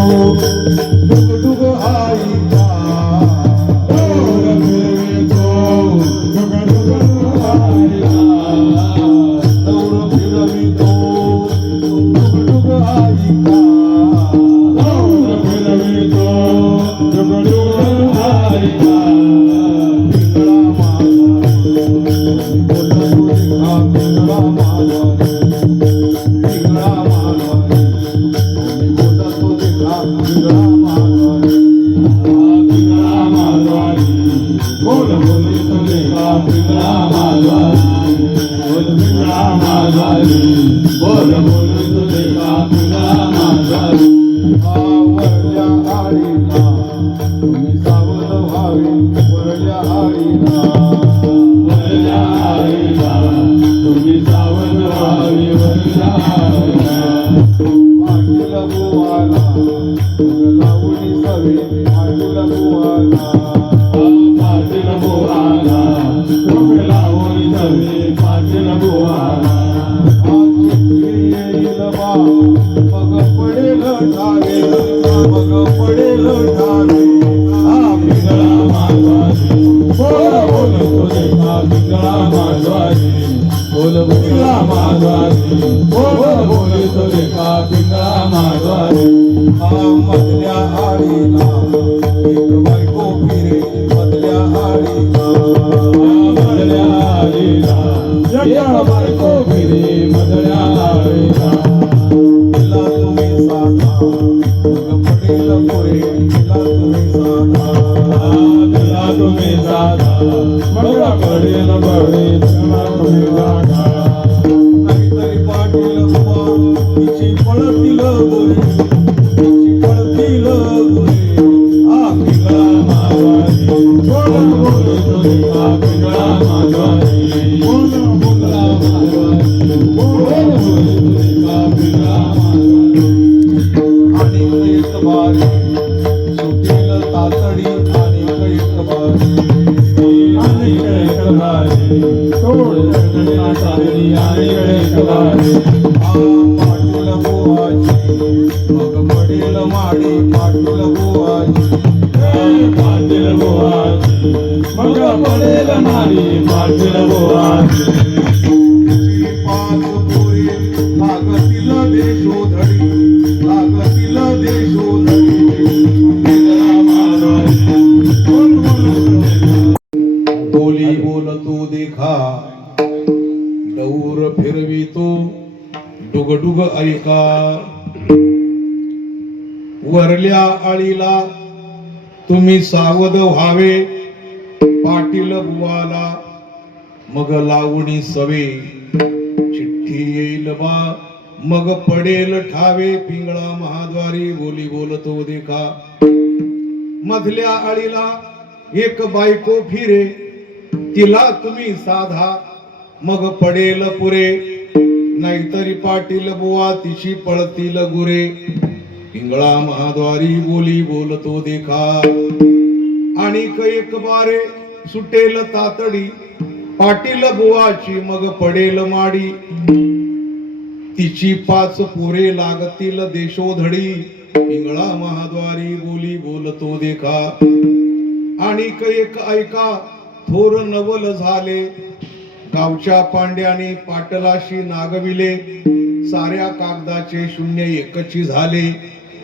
डुग आईला डोर फिरवितो डुग आईला डोर फिरवितो डुग आईला डोर फिरवितो डुग आईला मधल्या आळीला एक बायको फिरे मधल्या आळीला मधल्या आळीला एक बायको फिरे मधल्या आळीला तिला तुम्ही साधा मग पडेल पुरे तिला तुम्ही साधा तिला तुम्ही साधा मग पडेल पुरे तिला तुम्ही साधा नाहीतरी पाटील बुवा तिची पळतील गोरे बोली बोलतो देखा डौर फिरवितो डुगडुग ऐका वरल्या आळीला तुम्ही सावध व्हावे पाटील बुवाला मग लावणी सवे चिठ्ठी येईल बा मग पडेल ठावे पिंगळा महाद्वारी बोली बोलतो देखा मधल्या आळीला एक बायको फिरे तिला तुम्ही साधा मग पडेल पुरे नाहीतरी पाटील बुवा तिची पळतील गुरे पिंगळा महाद्वारी बोली बोलतो देखा आणि एक बारे सुटेल तातडी पाटील बुवाची मग पडेल माडी तिची 5 पोरे लागतील देशोधडी पिंगळा महाद्वारी बोली बोलतो देखा आणि एक ऐका थोर नवल झाले गावच्या पांड्याने पाटलाशी नागविले साऱ्या कागदाचे शून्य एकची झाले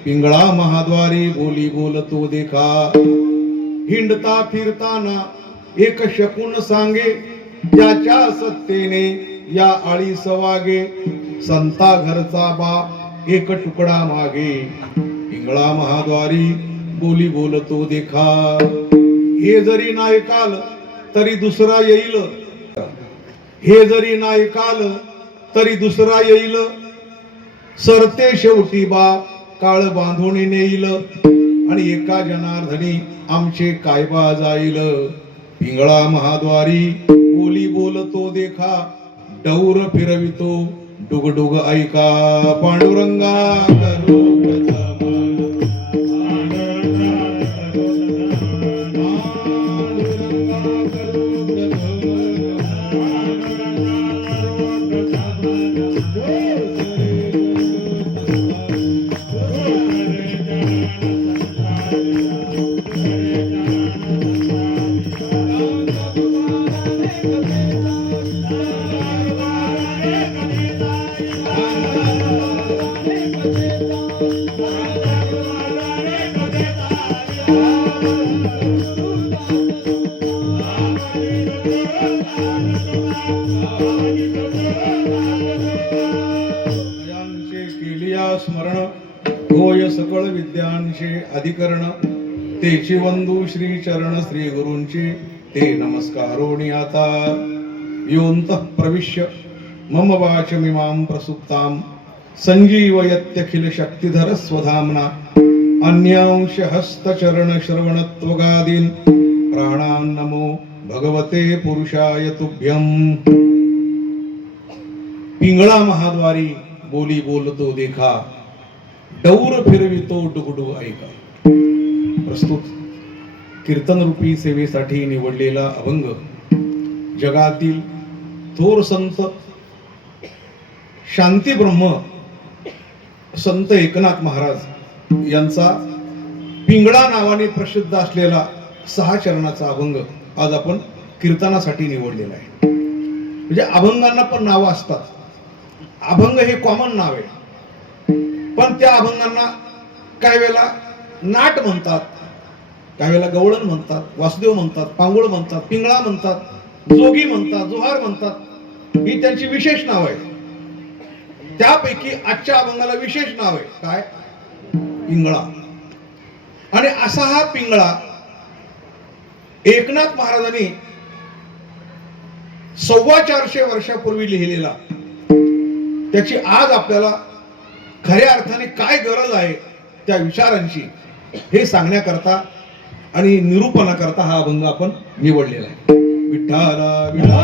पिंगळा महाद्वारी बोली बोलतो देखा हिंडता फिरताना एक शकून सांगे त्याच्या सत्तेने या आळी सवागे संता घरचा बा एक तुकडा मागे पिंगळा महाद्वारी बोली बोलतो देखा हे जरी नाही काल तरी दुसरा येईल हे जरी नाही काल तरी दुसरा येईल सरते शेवटी बा काळ बांधून नेईल आणि एका जनार्दनी आमचे कायबा जाईल पिंगळा महाद्वारी बोली बोलतो देखा डौर फिरवितो डुगडुग ऐका पांडुरंगा करो विद्यांशे केलिया स्मरण होय सकळ विद्यांशे अधिकरण तेची वंदू श्री चरण श्री गुरूंची ते नमस्कारोणी आता योऽन्तः प्रविश्य मम वाचमिमां प्रसुप्तां संजीवयत्यखिल शक्तिधर स्वधाम्ना अन्यांश हस्तचरण श्रवणत्वगादीन् प्राणान् नमो भगवते पुरुषाय तुभ्यम्. पिंगळा महाद्वारी बोली बोलतो देखा, डौर फिरवितो डुगडू ऐका. प्रस्तुत कीर्तन रूपी सेवेसाठी निवडलेला अभंग जगातील थोर संत शांतीब्रह्म संत एकनाथ महाराज यांचा पिंगळा नावाने प्रसिद्ध असलेला 6 चरणाचा अभंग आज आपण कीर्तनासाठी निवडलेला आहे. म्हणजे अभंगांना पण नावं असतात. अभंग हे कॉमन नाव आहे, पण त्या अभंगांना काही वेळेला नाट म्हणतात, काही वेळेला गवळण म्हणतात, वासुदेव म्हणतात, पांगुळ म्हणतात, पिंगळा म्हणतात, जोगी म्हणतात, जोहार म्हणतात. ही त्यांची विशेष नाव आहे. त्यापैकी आजच्या अभंगाला विशेष नाव आहे काय? पिंगळा. आणि असा हा पिंगळा एकनाथ महाराजांनी 450 वर्षापूर्वी लिहिलेला. त्याची आज आपल्याला खऱ्या अर्थाने काय गरज आहे त्या विचारांची हे सांगण्याकरता आणि निरूपणाकरता हा अभंग आपण निवडलेला आहे. विठ्ठला विठ्ठला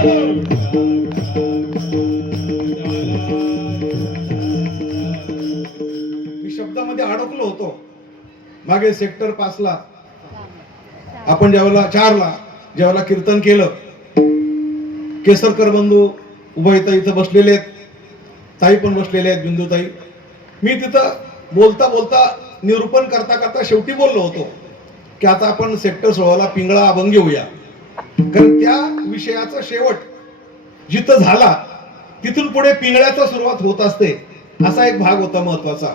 मी शब्दामध्ये अडकलो होतो मागे सेक्टर 5 ला आपण ज्यावेळेला 4 ला ज्यावेळेला कीर्तन केलं. केसरकर बंधू उभय इथं बसलेले आहेत, ताई पण बसलेले आहेत, बिंदुताई. मी तिथं बोलता बोलता निरूपण करता करता शेवटी बोललो होतो की आता आपण सेक्टर 16 ला पिंगळा अभंग घेऊया, कारण त्या विषयाचा शेवट जिथं झाला तिथून पुढे पिंगळ्याचा सुरुवात होत असते, असा एक भाग होता महत्वाचा.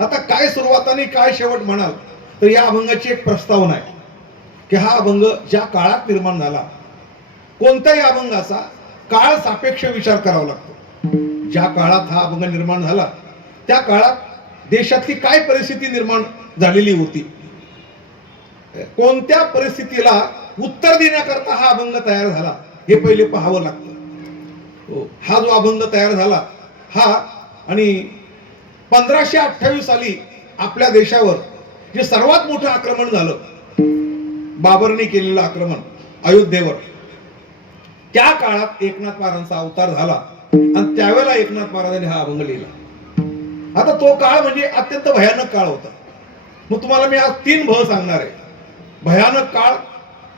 आता काय सुरुवात आणि काय शेवट म्हणाल तर या अभंगाची एक प्रस्तावना आहे की हा अभंग ज्या काळात निर्माण झाला, कोणत्याही अभंगाचा काळ सापेक्ष विचार करावा लागतो. ज्या काळात हा अभंग निर्माण झाला त्या काळात देशातली काय परिस्थिती निर्माण झालेली होती, कोणत्या परिस्थितीला उत्तर देण्याकरता हा अभंग तयार झाला हे पहिले पाहावं लागतं. हा जो अभंग तयार झाला हा आणि 1528 साली आपल्या देशावर जे सर्वात मोठं आक्रमण झालं, बाबरने केलेलं आक्रमण अयोध्येवर, त्या काळात एकनाथ महाराजांचा अवतार झाला आणि त्यावेळेला एकनाथ महाराजांनी हा अभंग लिहिला. आता तो काळ म्हणजे अत्यंत भयानक काळ होता. मग तुम्हाला मी आज 3 भ सांगणार आहे: भयानक काळ,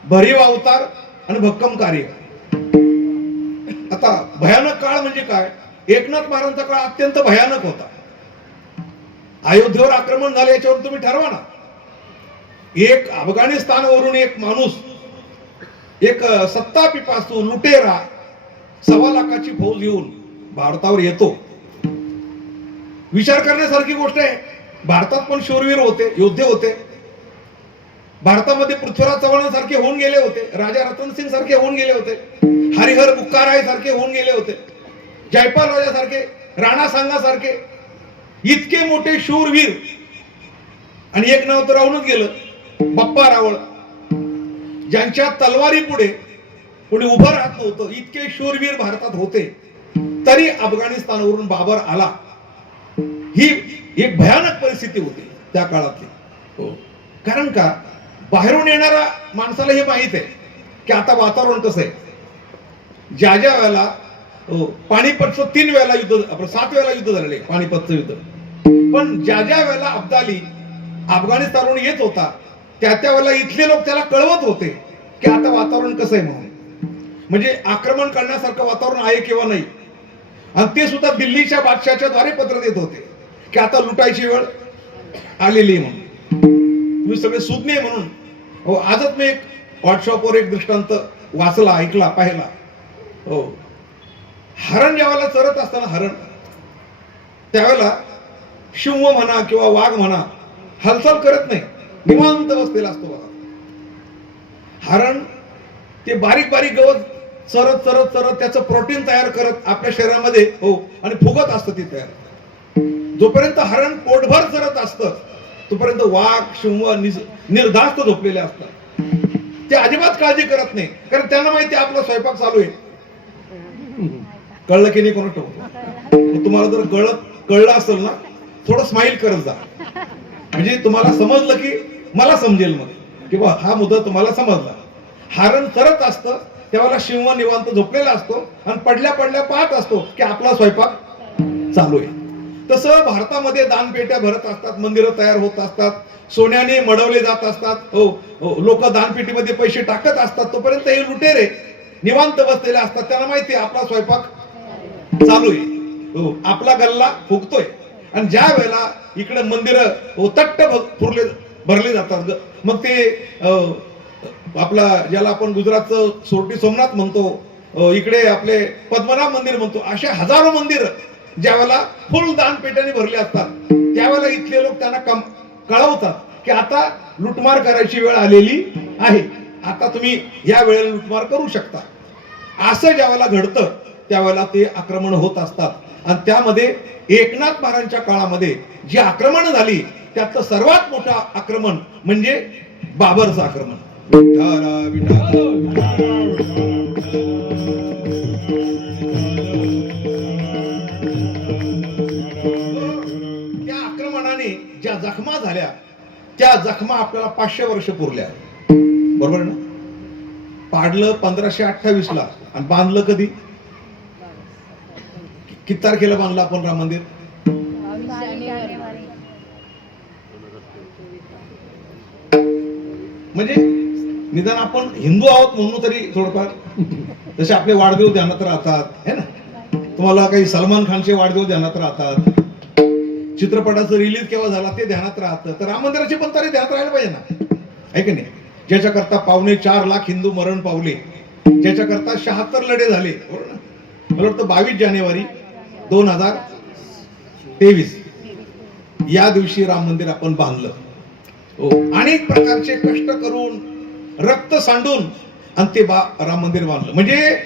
भरीव अवतार आणि भक्कम कार्य. आता भयानक काळ म्हणजे काय? एकनाथ महाराजांचा काळ अत्यंत भयानक होता. अयोध्येवर आक्रमण झाले याच्यावर तुम्ही ठरवा ना. एक अफगाणिस्तानवरून एक माणूस, एक सत्ता पिपासू लुटेरा 1.25 लाखाची फौज घेऊन भारतावर येतो. विचार करण्यासारखी गोष्ट आहे. भारतात पण शूरवीर होते, योद्धे होते. भारतामध्ये पृथ्वीराज चव्हाणांसारखे होऊन गेले होते, राजा रतनसिंग सारखे होऊन गेले होते, हरिहर बुक्काराय सारखे होऊन गेले होते, जयपाल राजा सारखे, राणा सांगा सारखे इतके मोठे शूरवीर. आणि एक नाव तर राहूनच गेलं, बाप्पा रावळ, ज्यांच्या तलवारी पुढे कोणी उभं राहत नव्हतं. इतके शूरवीर भारतात होते, तरी अफगाणिस्तानवरून बाबर आला. ही एक भयानक परिस्थिती होती त्या काळातली. कारण का, बाहेरून येणारा माणसाला हे माहित आहे की आता वातावरण कसं आहे. ज्या ज्या वेळेला पानिपतचं 3 वेळेला युद्ध, 7 वेळेला युद्ध झालेले पानिपतचं युद्ध, पण ज्या ज्या वेळेला अब्दाली अफगाणिस्तानवरून येत होता त्या त्या वेळेला इथले लोक त्याला कळवत होते की आता वातावरण कसं आहे म्हणून. म्हणजे आक्रमण करण्यासारखं वातावरण आहे किंवा नाही. आणि ते सुद्धा दिल्लीच्या बादशाच्या द्वारे पत्र देत होते की आता लुटायची वेळ आलेली म्हणून, तुम्ही सगळे सुज्ञ म्हणून. हो, आजच मी एक व्हॉट्सअपवर एक दृष्टांत वाचला, ऐकला, पाहिला. हो, हरण ज्यावेळेला चरत असताना हरण, त्यावेळेला शिव म्हणा किंवा वाघ म्हणा हालचाल करत नाही, निवांत बसलेला असतो बघा. हरण ते बारीक बारीक गवत चरत चरत चरत त्याचं प्रोटीन तयार करत आपल्या शरीरामध्ये हो आणि फुगत असतं ते तयार. जोपर्यंत हरण पोटभर चरत असतं तोपर्यंत वाघ शिव निर्धास्त झोपलेले असतात. ते अजिबात काळजी करत नाही, कारण त्यांना माहिती आपला स्वयंपाक चालू आहे. कळलं की नाही कोण ठेवतो. तुम्हाला जर कळलं असेल ना, थोडं स्माइल करत जा, म्हणजे तुम्हाला समजलं की मला समजेल मग की हा मुद्दा तुम्हाला समजला. हरण चरत असतं त्यावेळेला शिव निवांत झोपलेला असतो आणि पडल्या पडल्या पाहत असतो की आपला स्वयंपाक चालू आहे. तसं भारतामध्ये दानपेट्या भरत असतात, मंदिरं तयार होत असतात, सोन्याने मडवले जात असतात. हो, लोक दानपेटीमध्ये पैसे टाकत असतात. तोपर्यंत हे लुटेरे निवांत बसलेले असतात. त्यांना माहिती आहे आपला स्वयंपाक चालू आहे. हो, आपला गल्ला फुगतोय. आणि ज्या वेळेला इकडे मंदिरं तट्ट भरले जातात, मग ते आपला ज्याला आपण गुजरातचं सोरटी सोमनाथ म्हणतो, इकडे आपले पद्मनाभ मंदिर म्हणतो, असे हजारो मंदिर ज्या वेळेला फुल दानपेट्याने भरले असतात त्यावेळेला इथले लोक त्यांना कळवतात की आता लुटमार करायची वेळ आलेली आहे, आता तुम्ही या वेळेला लुटमार करू शकता. असं ज्या वेळेला घडतं त्यावेळेला ते आक्रमण होत असतात. आणि त्यामध्ये एकनाथ महाराजांच्या काळामध्ये जी आक्रमण झाली त्यातलं सर्वात मोठं आक्रमण म्हणजे बाबरचं आक्रमण. त्या आक्रमणाने ज्या जखमा झाल्या त्या जखमा आपल्याला 500 वर्ष पुरल्या, बरोबर ना. पाडलं 1528 ला आणि बांधलं कधी, किती तारखेला बांधलं आपण राम मंदिर? म्हणजे निदान आपण हिंदू आहोत म्हणून तरी थोडंफार जसे आपले वाढदिवस ध्यानात राहतात है ना. तुम्हाला काही सलमान खानचे वाढदिवस ध्यानात राहतात, चित्रपटाचं रिलीज केव्हा झाला ते ध्यानात राहतं, तर राम मंदिराची पण तरी ध्यानात राहायला पाहिजे ना, आहे की नाही. ज्याच्याकरता 4.25 लाख हिंदू मरण पावले, ज्याच्याकरता 76 लढे झाले, बरोबर ना. मला वाटतं 22 जानेवारी 2023 या दिवशी राम मंदिर आपण बांधलं. अनेक प्रकारचे कष्ट करून रक्त सांडून आणि ते राम मंदिर बांधलं. म्हणजे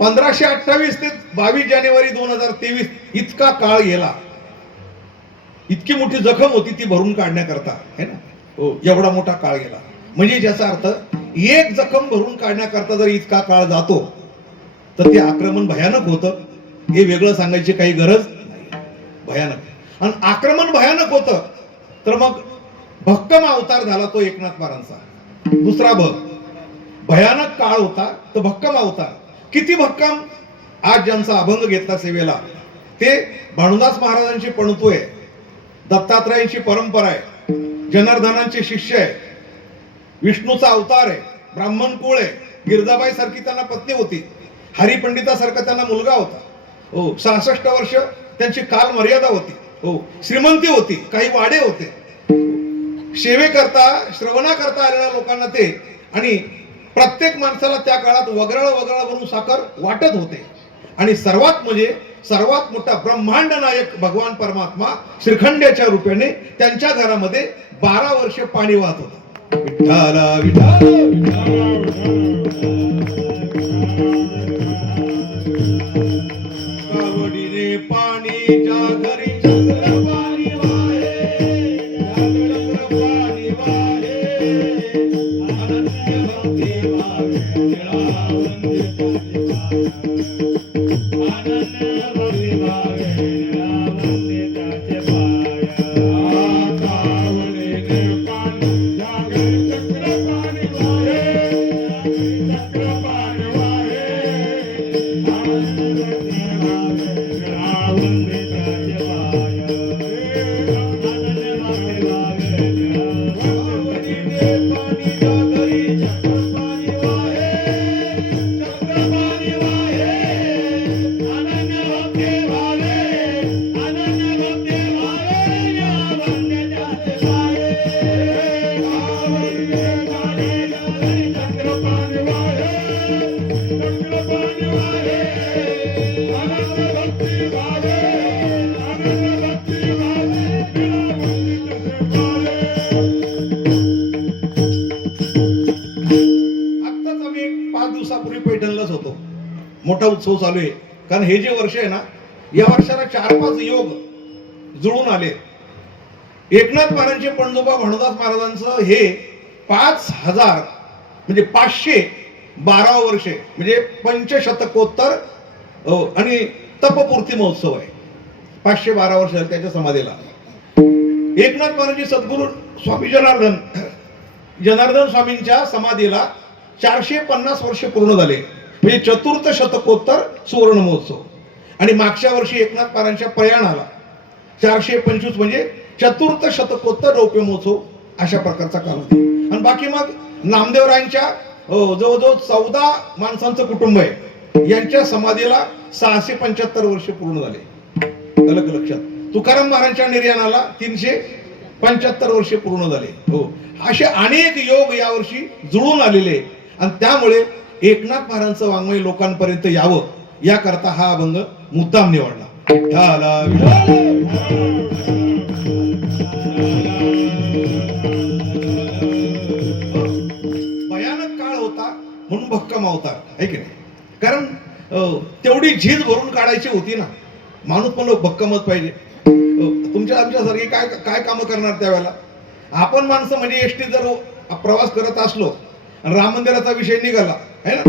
1528 ते 22 जानेवारी 2023 इतका काळ गेला, इतकी मोठी जखम होती ती भरून काढण्याकरता, है ना. हो, एवढा मोठा काळ गेला. म्हणजे ज्याचा अर्थ एक जखम भरून काढण्याकरता जर इतका काळ जातो तर ते आक्रमण भयानक होतं, हे वेगळं सांगायची काही गरज नाही. भयानक. आणि आक्रमण भयानक होतं तर मग भक्कम अवतार झाला तो एकनाथ महाराजांचा. दुसरा भयानक काळ होता तर भक्कम अवतार. किती भक्कम. आज ज्यांचा अभंग घेतला सेवेला ते भानुदास महाराजांची पणतू आहे, दत्तात्रयांची परंपरा आहे, जनार्दनांचे शिष्य आहे, विष्णूचा अवतार आहे, ब्राह्मण कुळ आहे. गिरजाबाई सारखी त्यांना पत्नी होती, हरिपंडितासारखा त्यांना मुलगा होता. हो, 66 वर्ष त्यांची काल मर्यादा होती. हो, श्रीमंती होती, काही वाडे होते. सेवेकरता श्रवणाकरता आलेल्या लोकांना ते, आणि प्रत्येक माणसाला त्या काळात वगळा भरून साखर वाटत होते. आणि सर्वात मोठा ब्रह्मांड नायक भगवान परमात्मा श्रीखंड्याच्या रूपाने त्यांच्या घरामध्ये 12 वर्ष पाणी वाहत होता. विठ्ठला विठ्ठला कावडीने पाणी ज्या घरी मोठा उत्सव चालू आहे. कारण हे जे वर्ष आहे ना, या वर्षाला 4-5 योग जुळून आले. एकनाथ महाराजांचे पणजोबा भानुदास महाराजांचं हे 5000 म्हणजे 512 वर्षे म्हणजे पंचशतकोत्तर आणि तपपूर्ती महोत्सव आहे. 512 वर्ष झाले त्याच्या समाधीला. एकनाथ महाराजांचे सद्गुरू स्वामी जनार्दन स्वामींच्या समाधीला 450 वर्ष पूर्ण झाले म्हणजे चतुर्थ शतकोत्तर सुवर्ण महोत्सव. आणि मागच्या वर्षी एकनाथ महाराजांच्या प्रयाणाला 425 म्हणजे चतुर्थ शतकोत्तर रौप्य महोत्सव अशा प्रकारचा कालावधी. आणि बाकी मग नामदेवरायांच्या जवळजवळ 14 माणसांचं कुटुंब आहे, यांच्या समाधीला 675 वर्ष पूर्ण झाले. अलग लक्षात. तुकाराम महाराजांच्या निर्याणाला 375 वर्ष पूर्ण झाले. हो, असे अनेक योग यावर्षी जुळून आलेले आणि त्यामुळे एकनाथ महाराजांचं वाङ्मय लोकांपर्यंत यावं याकरता हा अभंग मुद्दाम निवडला. भयानक काळ होता म्हणून भक्कम अवतार आहे की नाही. कारण तेवढी झीज भरून काढायची होती ना. माणूस पण भक्कमच पाहिजे. तुमच्या आमच्यासारखी काय काय कामं करणार त्यावेळेला. आपण माणसं म्हणजे एसटी जर प्रवास करत असलो आणि राम मंदिराचा विषय निघाला आहे ना,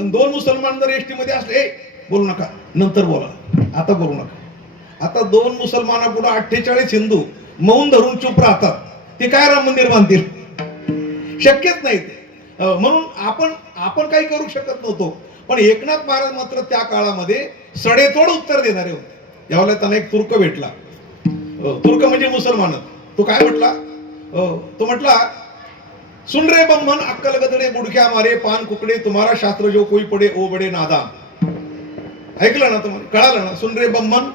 आणि 2 मुसलमान जर एसटी मध्ये असले, बोलू नका, नंतर बोला, आता बोलू नका. आता 2 मुसलमानापुढे 48 हिंदू मौन धरून चुप राहतात. ते काय राम मंदिर बांधतील? शक्यच नाही ते. म्हणून आपण काही करू शकत नव्हतो. पण एकनाथ महाराज मात्र त्या काळामध्ये सडेतोड उत्तर देणारे होते. यावेळेला त्यांना एक तुर्क भेटला. तुर्क म्हणजे मुसलमान. तो काय म्हटला? तो म्हटला, सुन रे बम्मन अक्कल गदडे बुडक्या मारे पान कुकडे तुम्हारा शास्त्र जो कोई पडे ओ बडे नादान. ऐकलं ना तुम्हाला? कळालं ना? सुन रे बम्मन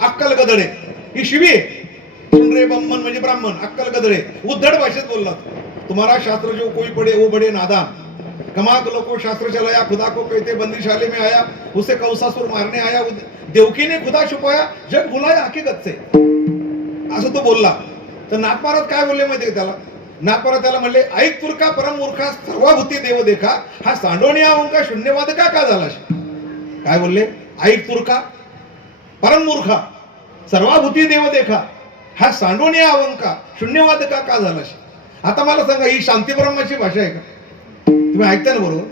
अक्कल गदडे ही शिवी आहे. सुन रे बम्मन म्हणजे ब्राह्मण, अक्कल गदडे उद्धड भाषेत बोललात. तुम्हारा शास्त्र जो कोई पडे ओ बडे नादान. कमा को शास्त्र चलाया खुदा को कहते बंदिशाले में आया उसे कौसासुर मारने आया देवकी ने खुदा छुपाया जग भुलाया हकीकत से. असं तो बोलला. तर नाथ महाराज काय बोलले माहितीये त्याला? नाथ महाराज त्याला म्हणले, ऐक तुर्का परम मूर्खा सर्वाभूती देव देखा हा सांडोनिया ओंका शून्यवाद का झाला. काय बोलले? ऐक तुर्का परम मूर्खा सर्वाभूती देव देखा हा सांडोनिया ओंका शून्यवाद का झाला. आता मला सांगा, ही शांती ब्रह्माची भाषा आहे का? तुम्ही ऐकता ना बरोबर?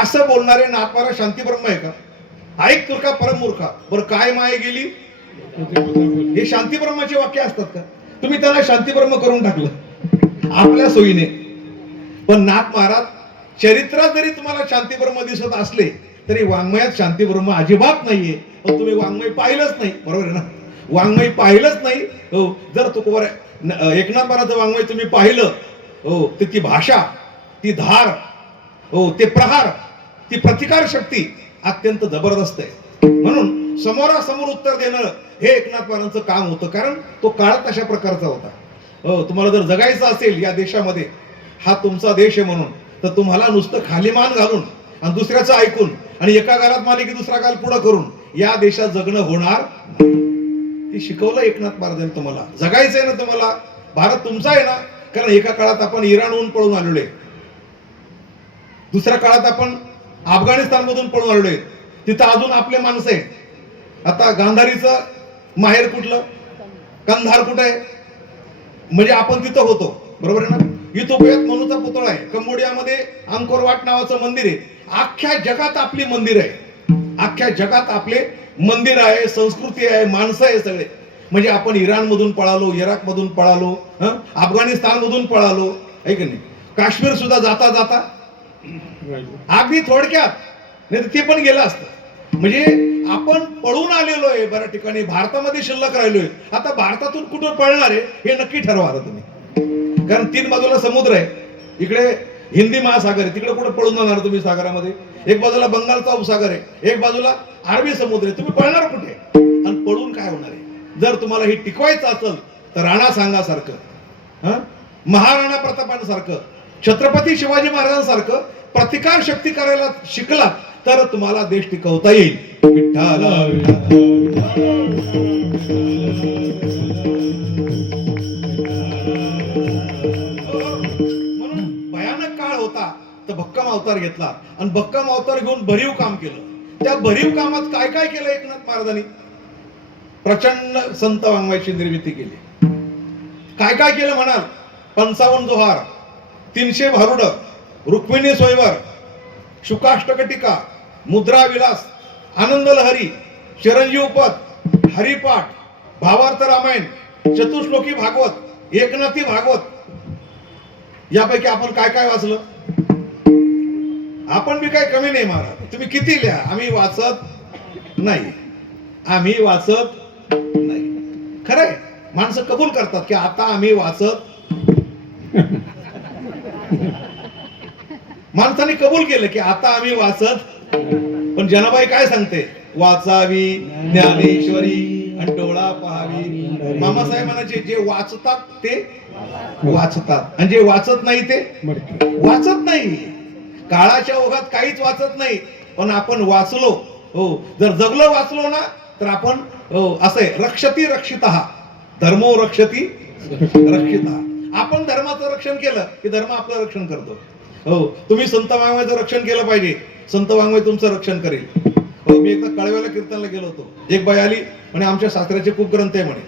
असं बोलणारे नाथ महाराज शांती ब्रह्म आहे का? ऐक तुर्का परम मूर्खा. बरं, काय माये गेली? हे शांती ब्रह्माचे वाक्य असतात का? तुम्ही त्याला शांती ब्रह्म करून टाकलं आपल्या सोयीने. पण नाथ महाराज चरित्रात जरी तुम्हाला शांती ब्रह्म दिसत असले तरी वाङ्मयात शांती ब्रह्म अजिबात नाहीये. तुम्ही वाङ्मय पाहिलंच नाही. बरोबर आहे ना? वाङ्मय पाहिलंच नाही. हो, जर तुकोबर एकनाथ महाराजचं वाङ्मय तुम्ही पाहिलं, हो, तर ती भाषा, ती धार, हो, ते प्रहार, ती प्रतिकार शक्ती अत्यंत जबरदस्त आहे. म्हणून समोरासमोर उत्तर देणं हे एकनाथ महाराजांचं काम होतं. कारण तो काळ तशा प्रकारचा होता. तुम्हाला जर जगायचं असेल या देशामध्ये, हा तुमचा देश आहे म्हणून, तर तुम्हाला नुसतं खाली मान घालून आणि दुसऱ्याचं ऐकून आणि एका गालात माने की दुसरा गाल पुढं करून या देशात जगणं होणार नाही. ते शिकवलं एकनाथ महाराजांनी तुम्हाला. जगायचंय ना तुम्हाला, भारत तुमचा आहे ना. कारण एका काळात आपण इराणहून पळून आलेलो आहे, दुसऱ्या काळात आपण अफगाणिस्तान मधून पळून आलेलो आहे. तिथं अजून आपले माणसं आहेत. आता गांधारीचं माहेर कुठलं? कंधार कुठं आहे? म्हणजे आपण तिथं होतो. बरोबर आहे ना? इथोपियात मनूचा पुतळा आहे. कंबोडियामध्ये अंकोर वाट नावाचं मंदिर आहे. अख्ख्या जगात आपली मंदिर आहे. अख्ख्या जगात आपले मंदिर आहे, संस्कृती आहे, माणसं आहे सगळे. म्हणजे आपण इराण मधून पळालो, इराक मधून पळालो, अफगाणिस्तान मधून पळालो, आहे की नाही? काश्मीर सुद्धा जाता जाता अगदी थोडक्यात, नाही तर ते पण गेलं असतं. म्हणजे आपण पळून आलेलो आहे बऱ्याच ठिकाणी. भारतामध्ये शिल्लक राहिलोय. आता भारतातून कुठं पळणार आहे हे नक्की ठरवा आता तुम्ही. कारण 3 बाजूला समुद्र आहे. इकडे हिंदी महासागर आहे, तिकडे कुठं पळून जाणार तुम्ही सागरामध्ये? एक बाजूला बंगालचा उपसागर आहे, एक बाजूला अरबी समुद्र आहे. तुम्ही पळणार कुठे? आणि पळून काय होणार आहे? जर तुम्हाला हे टिकवायचं असेल तर राणा सांगासारखं, महाराणा प्रतापांसारखं, छत्रपती शिवाजी महाराजांसारखं प्रतिकार शक्ती करायला शिकला तर तुम्हाला देश टिकवता येईल. विठ्ठला म्हणून भयानक काळ होता तर भक्कम अवतार घेतला आणि भक्कम अवतार घेऊन भरीव काम केलं. त्या भरीव कामात काय काय केलं एकनाथ महाराजांनी? प्रचंड संत वाङ्मयाची निर्मिती केली. काय काय केलं म्हणाल? 55 जोहार, 300 भारुड, रुक्मिणी स्वयंवर, शुकाष्टक टीका, मुद्रा विलास, आनंद लहरी, चिरंजीव पद, हरिपाठ, भावार्थ रामायण, चतुश्लोकी भागवत, एकनाथी भागवत. यापैकी आपण काय काय वाचलं? आपण बी काय कमी नाही महाराज. तुम्ही किती लिहा, आम्ही वाचत नाही. आम्ही वाचत नाही. खरंय, माणसं कबूल करतात की आता आम्ही वाचत. माणसाने कबूल केलं की आता आम्ही वाचत. पण जनाबाई काय सांगते? वाचावी ज्ञानेश्वरी आणि डोळा पहावी. मामासाहेब म्हणायचे, जे वाचतात ते वाचतात आणि जे वाचत नाही ते वाचत नाही. काळाच्या ओघात काहीच वाचत नाही, पण आपण वाचलो. हो, जर जगलो वाचलो ना तर आपण असं आहे, रक्षती रक्षितः, धर्मो रक्षती रक्षितः. आपण धर्माचं रक्षण केलं की धर्म आपलं रक्षण करतो. हो, तुम्ही संत वाङ्मयाचं रक्षण केलं पाहिजे, संत वाङ्मय तुमचं रक्षण करेल. हो, मी एकदा कळव्याला कीर्तनला गेलो होतो. एक बाई आली म्हणे, आमच्या शास्त्राचे खूप ग्रंथ आहे म्हणे.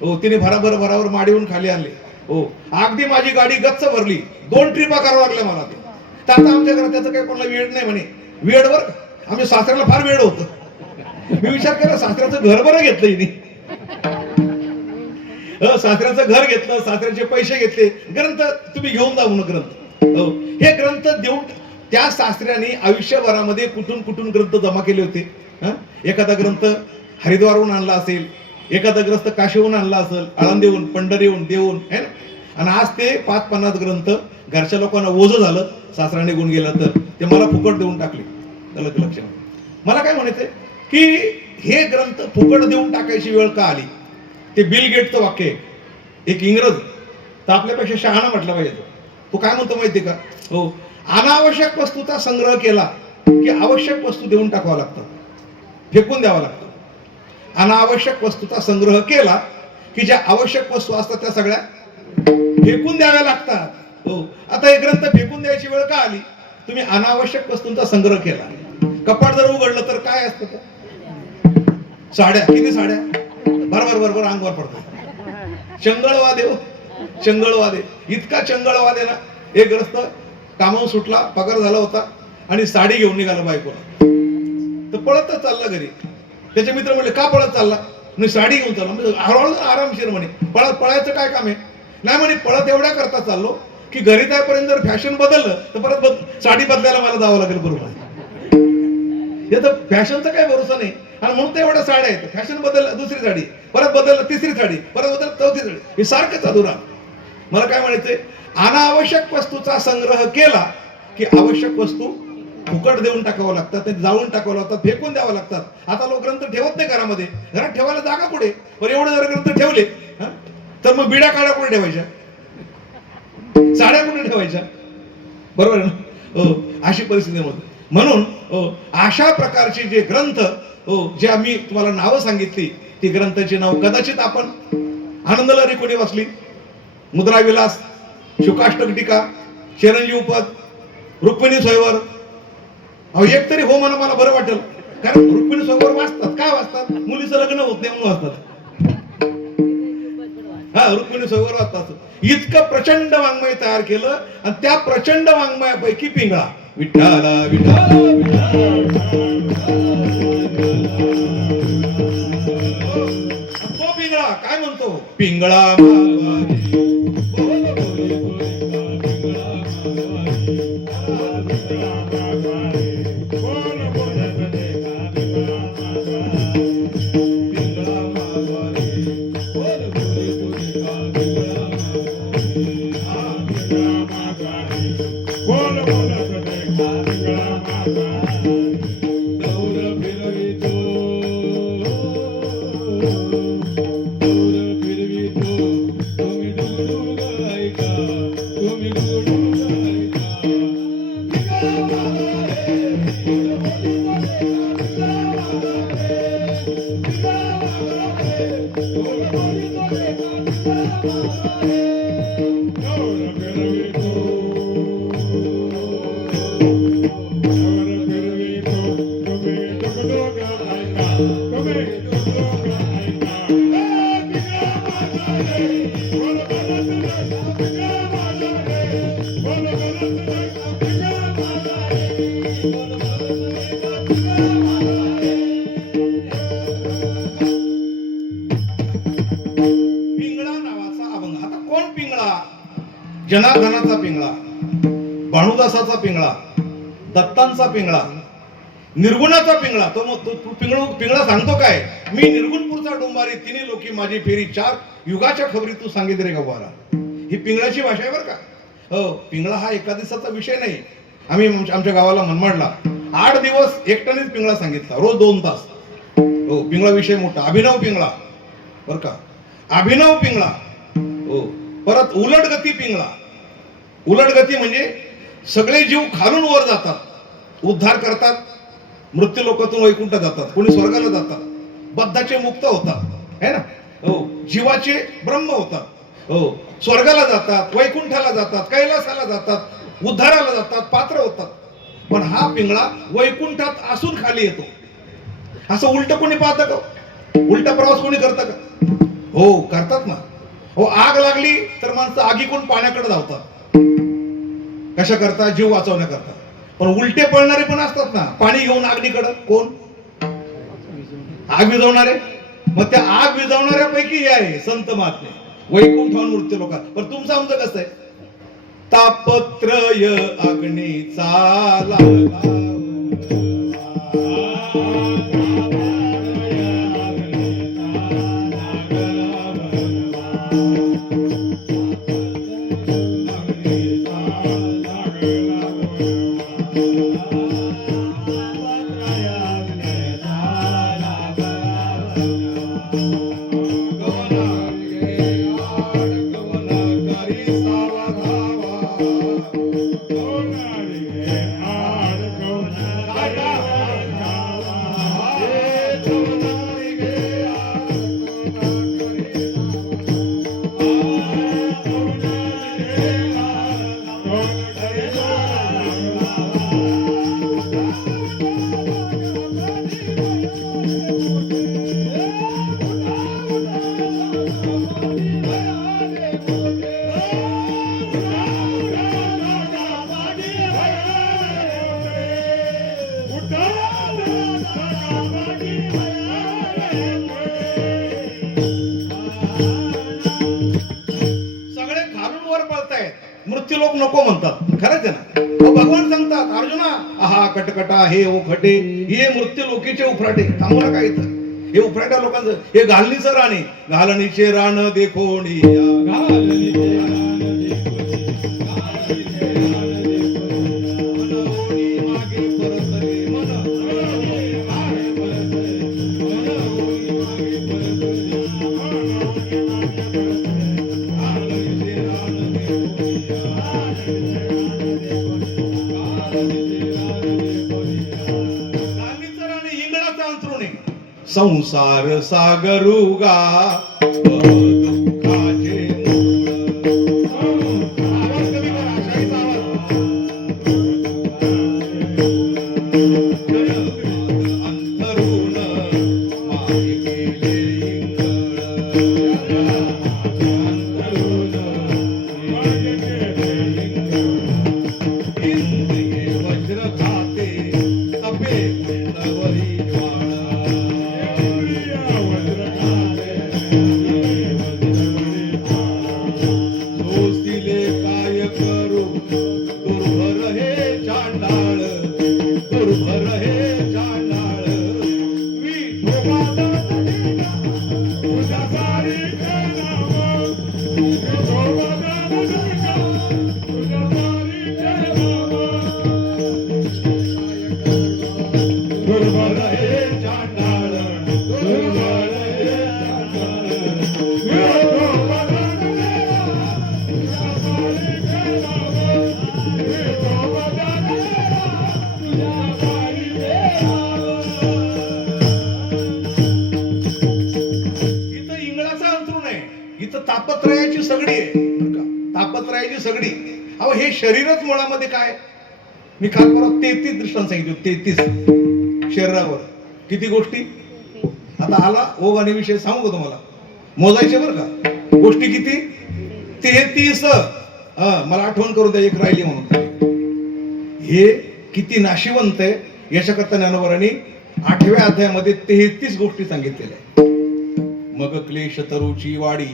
हो, तिने भराभर माडीहून खाली आणले. हो, अगदी माझी गाडी गच्च भरली. 2 ट्रिपा करावं लागल्या मला ते. तर आता आमच्या घरात त्याचं काही कोणाला वेळ नाही म्हणे. वेळवर आमच्या सासऱ्याला फार वेळ होतं. मी विचार केला, सासऱ्याचं घर बरं घेतलं हिने. सासऱ्याचं घर घेतलं, सासऱ्याचे पैसे घेतले, ग्रंथ तुम्ही घेऊन जाऊ ना ग्रंथ. हो, हे ग्रंथ देऊन त्या सासऱ्याने आयुष्यभरामध्ये कुठून कुठून ग्रंथ जमा केले होते. एखादा ग्रंथ हरिद्वारहून आणला असेल, एखादा ग्रंथ काशीहून आणला असेल, आळंदीहून, पंढरीहून, देऊन है ना. आणि आज ते 5-50 ग्रंथ घरच्या लोकांना ओझं झालं. सासरा निघून गेला तर ते मला फुकट देऊन टाकले. लक्ष. मला काय म्हणायचंय की हे ग्रंथ फुकट देऊन टाकायची वेळ का आली? ते बिल गेटचं वाक्य आहे, एक इंग्रज तर आपल्यापेक्षा शहाणा म्हटलं पाहिजे. तो काय म्हणतो माहितीये का? हो, अनावश्यक वस्तूचा संग्रह केला की आवश्यक वस्तू देऊन टाकावा लागतात, फेकून द्यावा लागतं. अनावश्यक वस्तूचा संग्रह केला की ज्या आवश्यक वस्तू असतात त्या सगळ्या फेकून द्याव्या लागतात. हो, आता हे ग्रंथ फेकून द्यायची वेळ का आली? तुम्ही अनावश्यक वस्तूंचा संग्रह केला. कपाट जर उघडलं तर काय असतं? साड्या. किती साड्या? बरोबर अंगावर पडतात. चंगळवादे, हो, चंगळवादे. इतका चंगळवादे ना. एक ग्रस्त कामावर सुटला, पगार झाला होता आणि साडी घेऊन निघाला बायकोला. तर पळतच चालला घरी. त्याचे मित्र म्हणले, का पळत चालला? मी साडी घेऊन चालला. म्हणजे हळूहळू आरामशीर म्हणे. पळायचं काय काम आहे? नाही म्हणे, पळत एवढ्या करता चाललो की घरी जाईपर्यंत जर फॅशन बदललं तर परत साडी बदलायला मला जावं लागेल. बरोबर. याचं फॅशनचा काही भरोसा नाही. आणि म्हणून तर एवढ्या साड्या आहेत. फॅशन बदललं दुसरी साडी, परत बदललं तिसरी साडी, परत बदललं चौथी साडी, हे सारखं चालू राहतं. मला काय म्हणायचंय, अनावश्यक वस्तूचा संग्रह केला की आवश्यक वस्तू फुकट देऊन टाकावं लागतात, जाळून टाकावं लागतात, फेकून द्यावं लागतात. आता लोक ग्रंथ ठेवत नाही घरामध्ये. घरात ठेवायला जागा कुठे? पण एवढे जर ग्रंथ ठेवले तर मग बिड्या काड्या कुठे ठेवायच्या? साड्या कुठे ठेवायच्या? बरोबर आहे ना. हो, अशी परिस्थिती होती. म्हणून अशा प्रकारचे जे ग्रंथ, जे आम्ही तुम्हाला नावं सांगितली, ती ग्रंथाची नाव कदाचित आपण आनंद लहरी कोणी वाचली, मुद्रा विलास, शुकाष्टक टीका, चिरंजीव पद, रुक्मिणी स्वयंवर. एक तरी हो म्हणा, मला बरं वाटेल. कारण रुक्मिणी स्वयंवर वाचतात. काय वाचतात? मुलीचं लग्न होत नाही म्हणून वाचतात. रुक्मिणी स्वयंवर वाचतात. इतकं प्रचंड वाङ्मय तयार केलं. आणि त्या प्रचंड वाङ्मयापैकी पिंगळा, विठ्ठला विठ्ठला तो पिंगळा काय म्हणतो? पिंगळा Oh, पिंगळा, जनार्दनाचा पिंगळा, भानुदासाचा पिंगळा, दत्तांचा पिंगळा, निर्गुणाचा पिंगळा. तो मग तो पिंगळा सांगतो काय, मी निर्गुणपूरचा डोंबारी, तिन्ही लोकी माझी फेरी, 4 युगाच्या खबरी तू सांगित रे गवारा. ही पिंगळाची भाषा आहे बरं का. हो, पिंगळा हा एका दिवसाचा विषय नाही. आम्ही आमच्या गावाला मनमाडला 8 दिवस एकट्यानेच पिंगळा सांगितला, रोज 2 तास. हो, पिंगळा विषय मोठा, अभिनव पिंगळा बरं का, अभिनव पिंगळा. हो, परत उलटगती पिंगळा. उलटगती म्हणजे सगळे जीव खालून वर जातात, उद्धार करतात, मृत्यू लोकातून वैकुंठ जातात, कोणी स्वर्गाला जातात, बद्धाचे मुक्त होतात है ना. हो, जीवाचे ब्रह्म होतात. हो, स्वर्गाला जातात, वैकुंठाला जातात, कैलासाला जातात, उद्धाराला जातात, पात्र होतात. पण हा पिंगळा वैकुंठात असून खाली येतो. असं उलट कोणी पाहतं का? उलटा प्रवास कोणी करतं का? हो, करतात ना. हो, आग लागली तर माणसं आगीकडून पाण्याकडे धावतात. कशा करता? जीव वाचवण्याकरता. पण उलटे पळणारे पण असतात ना, पाणी घेऊन अग्नीकडे. कोण? आग विझवणारे. मग त्या आग विझवणाऱ्यापैकी हे आहे संत महात्मे, वैकुंठावर मृत्यू लोक. पण तुमचं आमचं कसं आहे? तापत्रय अग्नीचा लागला, मृत्यू लोक नको म्हणतात. खरंच आहे ना. भगवान सांगतात अर्जुना, आहा कटकटा हे ओ खटे, हे मृत्यू लोकीचे उफराटे. थांबू नका इथं. हे उफराट्या लोकांचं हे घालणीचं राणे, घालणीचे रान देखोणी, संसार सागरुगा दुःखाचे अंतरुण माय गेले इंद्रिये वज्र खाते तपे उष्णवरी तापत्रयाची सगडी आहे. तापत्रयाची सगडी. अहो, हे शरीरच मुळामध्ये काय. मी काल परवा 33 दृष्टांत सांगितले. 33 शरीरावर किती गोष्टी. आता आला ओघ आणि विषय सांगू का तुम्हाला, मोजायचे बरं का गोष्टी किती. 33. मला आठवण करून द्या, एक राहिली म्हणून. हे किती नाशिवंत आहे याच्याकरता ज्ञानोबरांनी 8व्या अध्यायामध्ये 33 गोष्टी सांगितलेल्या आहेत. मग क्लेश तरुची वाडी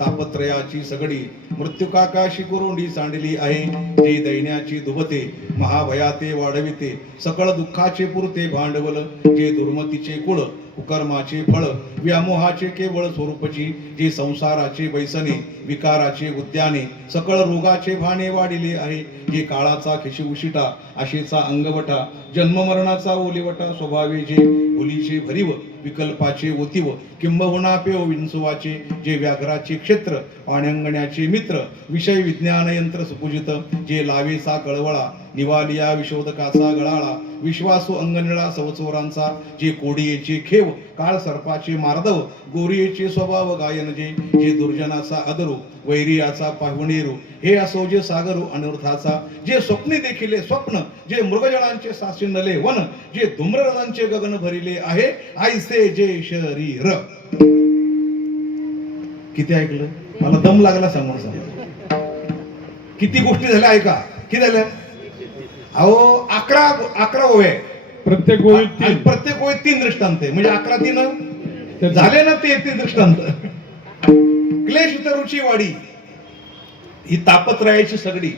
तापत्रयाची सगडी मृत्युकाकाशी कुरुंडी सांडली आहे. जे दैन्याची दुबते महाभयाते वाढविते सकळ दुःखाचे पुरते भांडवल. जे दुर्मतीचे कुळ कुकर्माचे फळ व्यामोहाचे केवळ स्वरूपची. जे संसाराचे बैसने विकाराचे उद्याने सकळ रोगाचे भाने वाढिले आहे. जे काळाचा खिशी उशिटा आशेचा अंगवटा जन्ममरणाचा ओलिवटा स्वभावे. जे भुलीचे भरीव विकल्पाचे ओतीव किंबहुना पेव विंचुवाचे. जे व्याघ्राचे क्षेत्र पाण्यांगण्याचे मित्र विषय विज्ञान यंत्र सुपूजित. जे लावेचा कळवळा निवालिया विशोधकाचा गळाळा विश्वासू अंगनिळा सवचोरांचा. जे कोडियेचे खेव काळ सर्पाचे मार्दव गोरियेचे स्वभाव गायन. जे जे दुर्जनाचा अदरू वैरियाचा पाहुणेरू हे असो जे सागरू अनर्थाचा. जे स्वप्ने देखिले स्वप्न जे मृगजळांचे सासिंडले वन. जे धूम्ररथांचे गगन भरिले आहे ऐसे जे शरीर. किती ऐकलं? मला दम लागला समोर समोर. किती गोष्टी झाल्या ऐका. किती झाल्या? अहो 11 ओव्या प्रत्येक ओळीत प्रत्येक ओळीत 3 दृष्टांत आहे. म्हणजे 11 3 झाले ना ते 3 दृष्टांत. क्लेश उतरूची वाडी ही तापत्रयाची सगडी.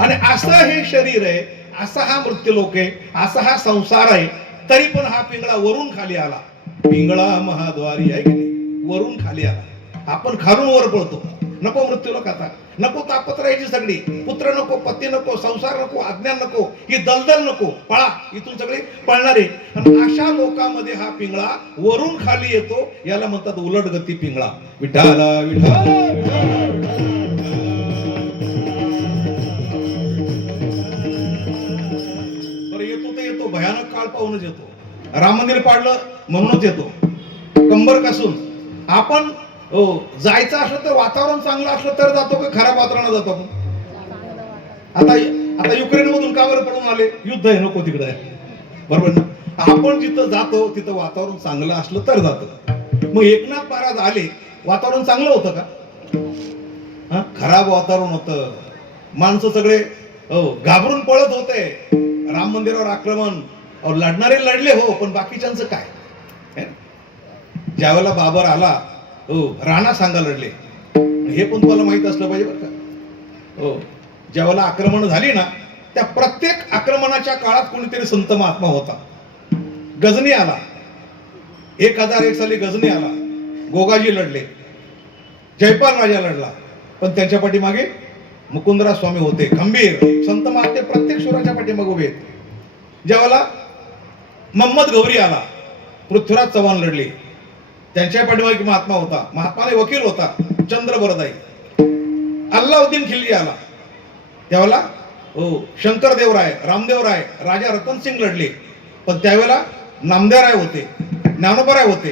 आणि असं हे शरीर आहे, असा हा मृत्यूलोक आहे, असा हा संसार आहे. तरी पण हा पिंगळा वरून खाली आला. पिंगळा महाद्वारी आहे की नाही, वरून खाली आला. आपण खालून वर पळतो. नको मृत्यूलोक आता, नको तापत्रयाची सगळी. पुत्र नको, पती नको, संसार नको, अज्ञान नको, ही दलदल नको. पळा इथून सगळे पळणारे. आणि अशा लोकांमध्ये हा पिंगळा वरून खाली येतो. याला म्हणतात उलटगती पिंगळा. विठाला विठा येतो तर येतो, भयानक काळ पाहूनच येतो. राम मंदिर पाडलं म्हणूनच येतो. कंबर कसून आपण जायचं असलं तर वातावरण चांगलं असलं तर जातो का खराब वातावरणात जातो आपण? आता युक्रेन मधून का बरं पडून आले? युद्ध आहे, नको तिकडे आहे. बरोबर ना? आपण जिथं जातो तिथं वातावरण चांगलं असलं तर जातो. मग एकनाथ महाराज आले, वातावरण चांगलं होतं का? खराब वातावरण होतं. माणसं सगळे घाबरून पळत होते. राम मंदिरावर आक्रमण, लढणारे लढले हो, पण बाकीच्यांचं काय? ज्यावेळेला बाबर आला, राणा सांगा लढले. हे पण तुम्हाला माहित असलं पाहिजे बरं का. ज्यावेळेला आक्रमण झाली ना, त्या प्रत्येक आक्रमणाच्या काळात कोणीतरी संत महात्मा होता. गजनी आला, 1001 साली गजनी आला. गोगाजी लढले, जयपाल राजा लढला, पण त्यांच्या पाठीमागे मुकुंदराज स्वामी होते. खंबीर संत महात्मे प्रत्येक शूराच्या पाठीमागे उभे. ज्यावेळेला मोहम्मद गौरी आला, पृथ्वीराज चव्हाण लढले, त्यांच्या पाठीमागे महात्मा होता. महात्माने वकील होता चंद्रबरदाई. अल्लाउद्दीन खिलजी आला, त्यावेळेला शंकरदेवराय, रामदेवराय, राजा रतनसिंग लढले, पण त्यावेळेला नामदेवराय होते, ज्ञानोबराय होते,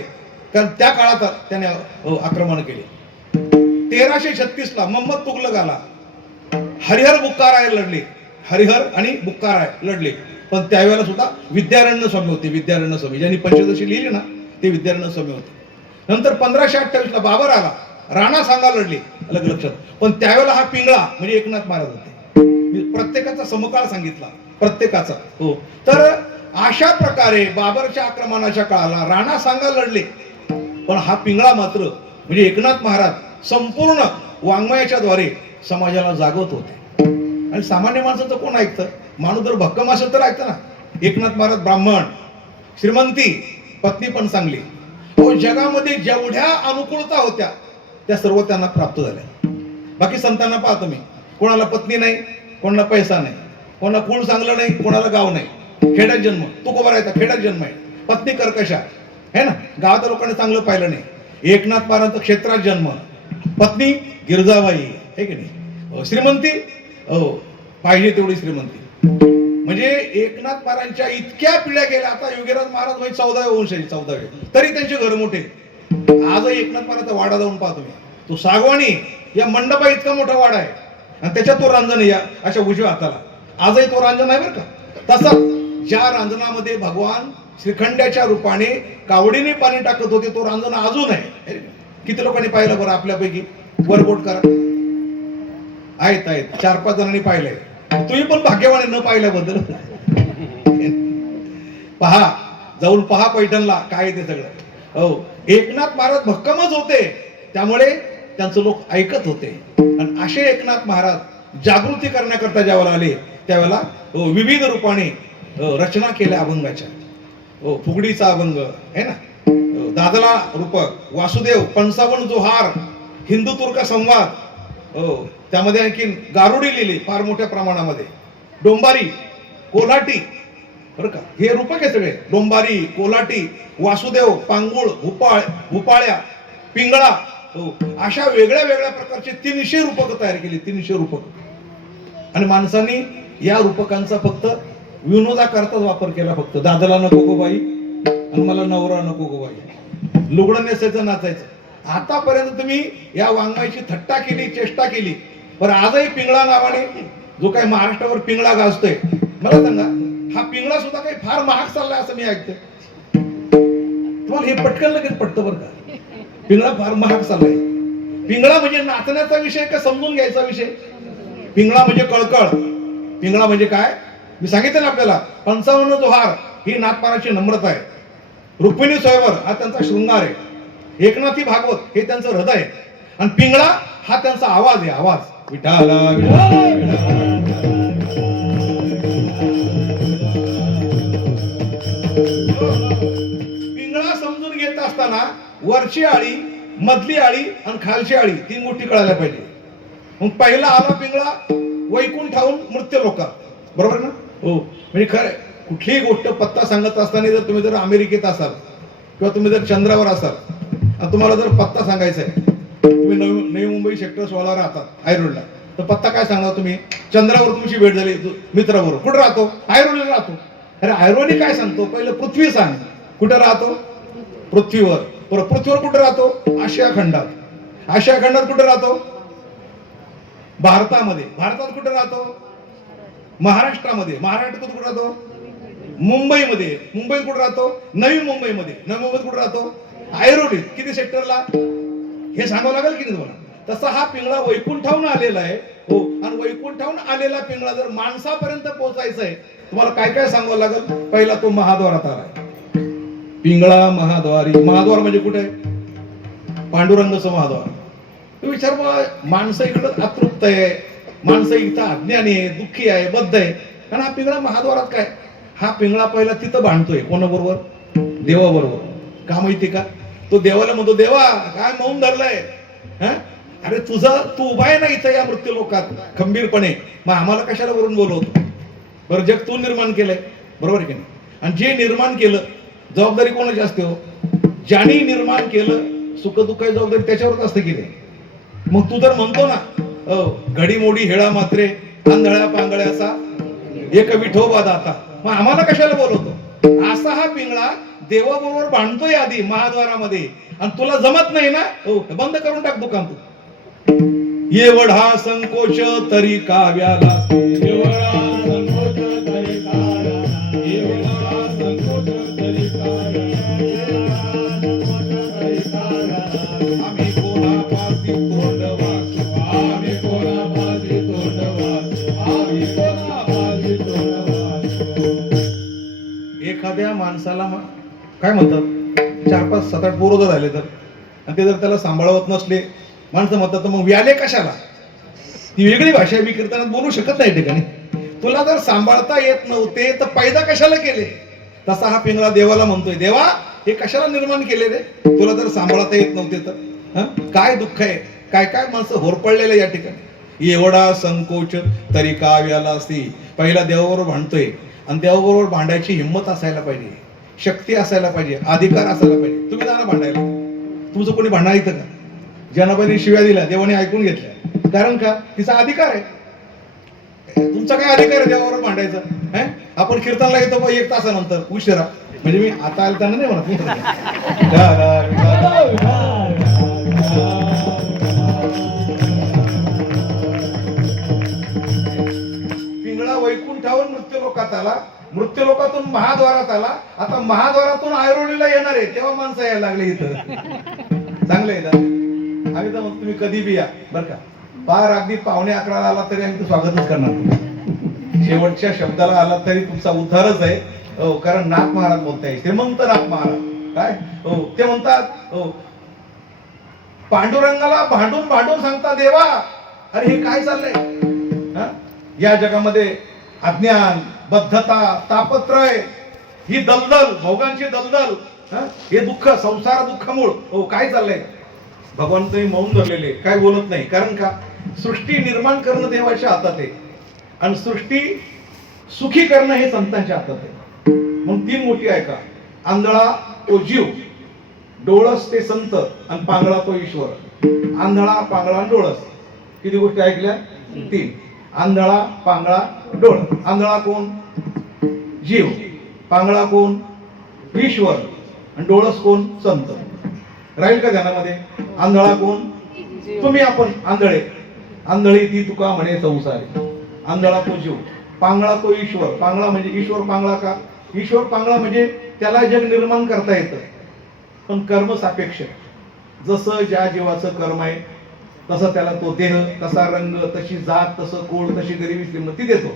कारण त्या काळात त्याने आक्रमण केले. 1336 ला मोहम्मद तुगलक आला, हरिहर बुक्काराय लढले. हरिहर आणि बुक्काराय लढले, पण त्यावेळेला सुद्धा विद्यारण्य स्वामी होते. विद्यारण्य स्वामी ज्यांनी पंचदशी लिहिली ना, ते विद्यारण्य स्वामी होते. नंतर 1528 ला बाबर आला, राणा सांगा लढले. अलग लक्षात. पण त्यावेळेला हा पिंगळा म्हणजे एकनाथ महाराज होते. प्रत्येकाचा समकाळ सांगितला, प्रत्येकाचा. तर अशा प्रकारे बाबरच्या आक्रमणाच्या काळाला राणा सांगा लढले, पण हा पिंगळा मात्र म्हणजे एकनाथ महाराज संपूर्ण वाङ्मयाच्या द्वारे समाजाला जागवत होते. आणि सामान्य माणसाचं कोण ऐकतं? माणूस जर भक्कम असेल तर ऐकतं ना. एकनाथ महाराज ब्राह्मण, श्रीमंती, पत्नी पण चांगली. जगामध्ये जेवढ्या अनुकूलता होत्या त्या सर्व त्यांना प्राप्त झाल्या. बाकी संतांना पाहतो मी, कोणाला पत्नी नाही, कोणाला पैसा नाही, कोणाला कुळ चांगलं नाही, कोणाला गाव नाही. खेड्यात जन्म, तू कोबा राहता, खेड्यात जन्म आहे, पत्नी कर्कशा है ना, गावात लोकांनी चांगलं पाहिलं नाही. एकनाथ महाराजांचा क्षेत्रात जन्म, पत्नी गिरजाबाई आहे की नाही, श्रीमंती पाहिजे तेवढी श्रीमंती. म्हणजे एकनाथ महाराजांच्या इतक्या पिढ्या गेल्या. आता योगीराज महाराज म्हणजे 14वे वंश आहे, 14वे, तरी त्यांचे घर मोठे. आजही एकनाथ महाराजचा वाडा जाऊन पाहतो मी, तो सागवानी या मंडपा इतका मोठा वाडा आहे, आणि त्याच्यात तो रांजण या अशा उजव्या हाताला. आजही तो रांजण आहे बरं का. तसा ज्या रांजणामध्ये भगवान श्रीखंड्याच्या रूपाने कावडीने पाणी टाकत होते, तो रांजण अजून आहे. किती लोकांनी पाहिलं बरं आपल्यापैकी? वरबोट करा. आहेत 4-5 जणांनी पाहिलंय. तुम्ही पण भाग्यवान न पाहिल्याबद्दल. पहा, जाऊन पहा पैठणला काय ते सगळं. एकनाथ महाराज भक्कमच होते, त्यामुळे त्यांचं लोक ऐकत होते. आणि असे एकनाथ महाराज जागृती करण्याकरता ज्यावेळेला आले त्यावेळेला विविध रूपाने रचना केल्या अभंगाच्या. फुगडीचा अभंग आहे ना, दादला रूपक, वासुदेव, 55 जोहार, हिंदू तुर्क संवाद, त्यामध्ये आणखीन गारुडी लिहिली फार मोठ्या प्रमाणामध्ये, डोंबारी, कोल्हाटी, बरं का, हे रूपक आहे सगळे. डोंबारी, कोल्हाटी, वासुदेव, पांगुळ, भुपाळ्या, पिंगळा, अशा वेगळ्या वेगळ्या प्रकारचे 300 रूपक तयार केली. 300 रूपक. आणि माणसांनी या रूपकांचा फक्त विनोदाकरताच वापर केला. फक्त दादला नको गो बाई आणि मला नवरा नको गो बाई, लुगडं नेसायचं, नाचायचं. आतापर्यंत तुम्ही या वाङ्मयाची थट्टा केली, चेष्टा केली, पण आजही पिंगळा नावाने जो काही महाराष्ट्रावर पिंगळा गाजतोय, मला सांगा हा पिंगळा सुद्धा काही फार महाग चाललाय असं मी ऐकतोय. तुम्हाला हे पटकन लगेच पटतं बरं का, पिंगळा फार महाग चाललाय. पिंगळा म्हणजे नाचण्याचा विषय का समजून घ्यायचा विषय? पिंगळा म्हणजे कळकळ. पिंगळा म्हणजे काय मी सांगितलं ना आपल्याला. 55 जोहार ही नाथपाराची नम्रता आहे. रुक्मिणी स्वयंवर हा त्यांचा शृंगार आहे. एकनाथी भागवत हे त्यांचं हृदय आहे. आणि पिंगळा हा त्यांचा आवाज आहे. आवाज विठाला पिंगळा समजून घेत असताना वरची आळी, मधली आळी आणि खालची आळी 3 गोष्टी कळायला पाहिजे. मग पहिला आला पिंगळा वैकुंठाहून मृत्यू लोकात, बरोबर ना? हो. म्हणजे खरं कुठलीही गोष्ट पत्ता सांगत असताना जर तुम्ही अमेरिकेत असाल किंवा तुम्ही जर चंद्रावर असाल आणि तुम्हाला जर पत्ता सांगायचा आहे, तुम्ही नवी मुंबई सेक्टर 16 राहतात आयरोडला, तर पत्ता काय सांगा तुम्ही? चंद्रावर तुमची भेट झाली मित्राबरोबर, कुठं राहतो? आयरोडला राहतो. अरे आयरोनी काय सांगतो? पहिलं पृथ्वी सांग, कुठं राहतो? पृथ्वीवर. पृथ्वीवर कुठं राहतो? आशिया खंडात. आशिया खंडात कुठं राहतो? भारतामध्ये. भारतात कुठं राहतो? महाराष्ट्रामध्ये. महाराष्ट्रात कुठं राहतो? मुंबईमध्ये. मुंबईत कुठं राहतो? नवी मुंबईमध्ये. नवी मुंबईत कुठं राहतो? आयरोडीत. किती सेक्टरला? हे सांगावं लागेल की नाही तुम्हाला? तसा हा पिंगळा वैकुंठाहून आलेला आहे. हो. आणि वैकुंठाहून आलेला पिंगळा जर माणसापर्यंत पोहोचायचा आहे, तुम्हाला काय काय सांगावं लागेल? पहिला तो महाद्वारात आलाय. पिंगळा महाद्वारी. महाद्वार म्हणजे कुठे? पांडुरंगाचं महाद्वार. विचार माणसं इकडं अतृप्त आहे, माणसं इथं अज्ञानी आहे, दुःखी आहे, बद्ध आहे, आणि हा पिंगळा महाद्वारात काय? हा पिंगळा पहिला तिथं बांधतोय. कोणाबरोबर? देवाबरोबर. का माहिती का? तो देवाला म्हणतो, देवा काय मौन धरलंय? अरे तू उभा आहे ना इथं या मृत्यू लोकात खंबीरपणे, मग आम्हाला कशाला वरून बोलवतो? बरं, जग तू निर्माण केलंय, बरोबर की नाही? आणि जे निर्माण केलं जबाबदारी कोणाची असते? हो, ज्याने निर्माण केलं सुख दुःख जबाबदारी त्याच्यावरच असते की नाही? मग तू तर म्हणतो ना, घडी मोडी हेळा मात्रे आंधळ्या पांगळ्याचा एक विठोबा दाता, मग आम्हाला कशाला बोलवतो? असा हा पिंगळा देवाबरोबर बांधतोय आधी महाद्वारामध्ये, आणि तुला जमत नाही ना? हो, बंद करून टाक दुकान तू. एवढा संकोच तरी काव्याला, एवढा संकोच तरी काव्याला, एवढा संकोच तरी काव्याला, आम्ही कोणापासी तोंड वाचू, आम्ही कोणापासी तोंड वाचू, आम्ही कोणापासी तोंड वाचू. एखाद्या माणसाला काय म्हणतात, 4, 5, 7, 8 पोरं जर झाले तर, आणि ते जर त्याला सांभाळवत नसले, माणसं म्हणतात मग व्याले कशाला? ती वेगळी भाषा मी कीर्तनात बोलू शकत नाही ठिकाणी. तुला जर सांभाळता येत नव्हते तर पैदा कशाला केले? तसा हा पिंगळा देवाला म्हणतोय, देवा हे कशाला निर्माण केले रे? तुला जर सांभाळता येत नव्हते तर काय दुःख आहे, काय काय माणसं होरपडलेले या ठिकाणी. एवढा संकोच तरी काव्याला असती. पहिला देवाबरोबर भांडतोय, आणि देवाबरोबर भांडायची हिंमत असायला पाहिजे, शक्ती असायला पाहिजे, अधिकार असायला पाहिजे. तुम्ही जाणं भांडायला, तुमचं कोणी भांडणार इथं का? जनाबाईने शिव्या दिल्या, देवाने ऐकून घेतल्या, कारण का? तिचा अधिकार आहे. तुमचा काय अधिकार आहे देवाबरोबर भांडायचा? आपण कीर्तनला येतो 1 तासानंतर उशिरा, म्हणजे मी आता आलं त्यांना नाही म्हणत. पिंगळा वैकुंठावर मृत्यू लोकात आला, मृत्यू लोकातून महाद्वारात आला, आता महाद्वारातून आयरोलीला येणार आहे, तेव्हा माणसं यायला लागले इथं. चांगलं आहे ना? आम्ही तर तुम्ही कधी बी या बरं का, पार अगदी 11:45 आला तरी आम्ही स्वागतच करणार. शेवटच्या शब्दाला आला तरी तुमचा उद्धारच आहे. हो, कारण नाथ महाराज बोलताय, श्रीमंत नाथ महाराज काय, हो ते म्हणतात, हो पांडुरंगाला भांडून भांडून सांगता देवा, अरे हे काय चाललंय? या जगामध्ये अज्ञान, बद्धता, तापत्रय, ही दलदल, भोगांची दलदल, हे दुःख, संसार दुःख मूळ, हो काय चाललंय? भगवान तुम्ही मौन धरलेले, काय बोलत नाही. कारण का? सृष्टी निर्माण करणं देवाच्या हातात आहे आणि सृष्टी सुखी करणं हे संतांच्या हातात आहे. म्हणून तीन मोठी आहे का? आंधळा तो जीव, डोळस ते संत आणि पांगळा तो ईश्वर. आंधळा, पांगळा, डोळस, किती गोष्टी ऐकल्या? तीन. आंधळा, पांगळा, डोळस. आंधळा कोण? जीव. पांगळा कोण? ईश्वर. आणि डोळस कोण? संत. राहील का ध्यानामध्ये? आंधळा कोण? तुम्ही, आपण आंधळे. आंधळी ती तुका म्हणे संसारी. आंधळा तो जीव, पांगळा तो ईश्वर. पांगळा म्हणजे ईश्वर पांगळा का? ईश्वर पांगळा म्हणजे त्याला जग निर्माण करता येतं, पण कर्म सापेक्ष. जसं ज्या जीवाचं कर्म आहे तसं त्याला तो देह, तसा रंग, तशी जात, तसं कोळ, तशी गरिबी श्रीमंती देतो.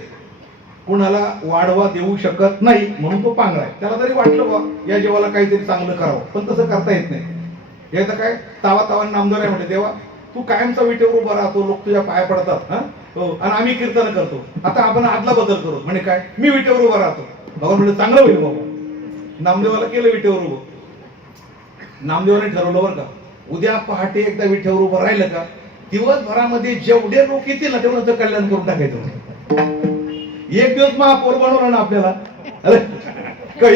कुणाला वाढवा देऊ शकत नाही, म्हणून तो पांगळा आहे. त्याला जरी वाटलं बा या जीवाला काहीतरी चांगलं करावं, पण तसं करता येत नाही. याचं काय? तावा तावा नामदेव आहे म्हणजे, देवा तू कायमचा विटेवर उभा राहतो, लोक तुझ्या पाया पडतात, हो, आणि आम्ही कीर्तन करतो. आता आपण आदला बदल करू, म्हणजे काय? मी विटेवर उभा राहतो. भगवान म्हणजे चांगलं होईल बाबा. नामदेवाला केलं विटेवर उभं. नामदेवाने ठरवलं बरं का, उद्या पहाटे एकदा विटेवर उभं राहिलं का, दिवसभरामध्ये जेवढे लोक येतील ना तेवढं कल्याण करून टाकायचं. एक दिवस महापौर बनवला ना आपल्याला, अरे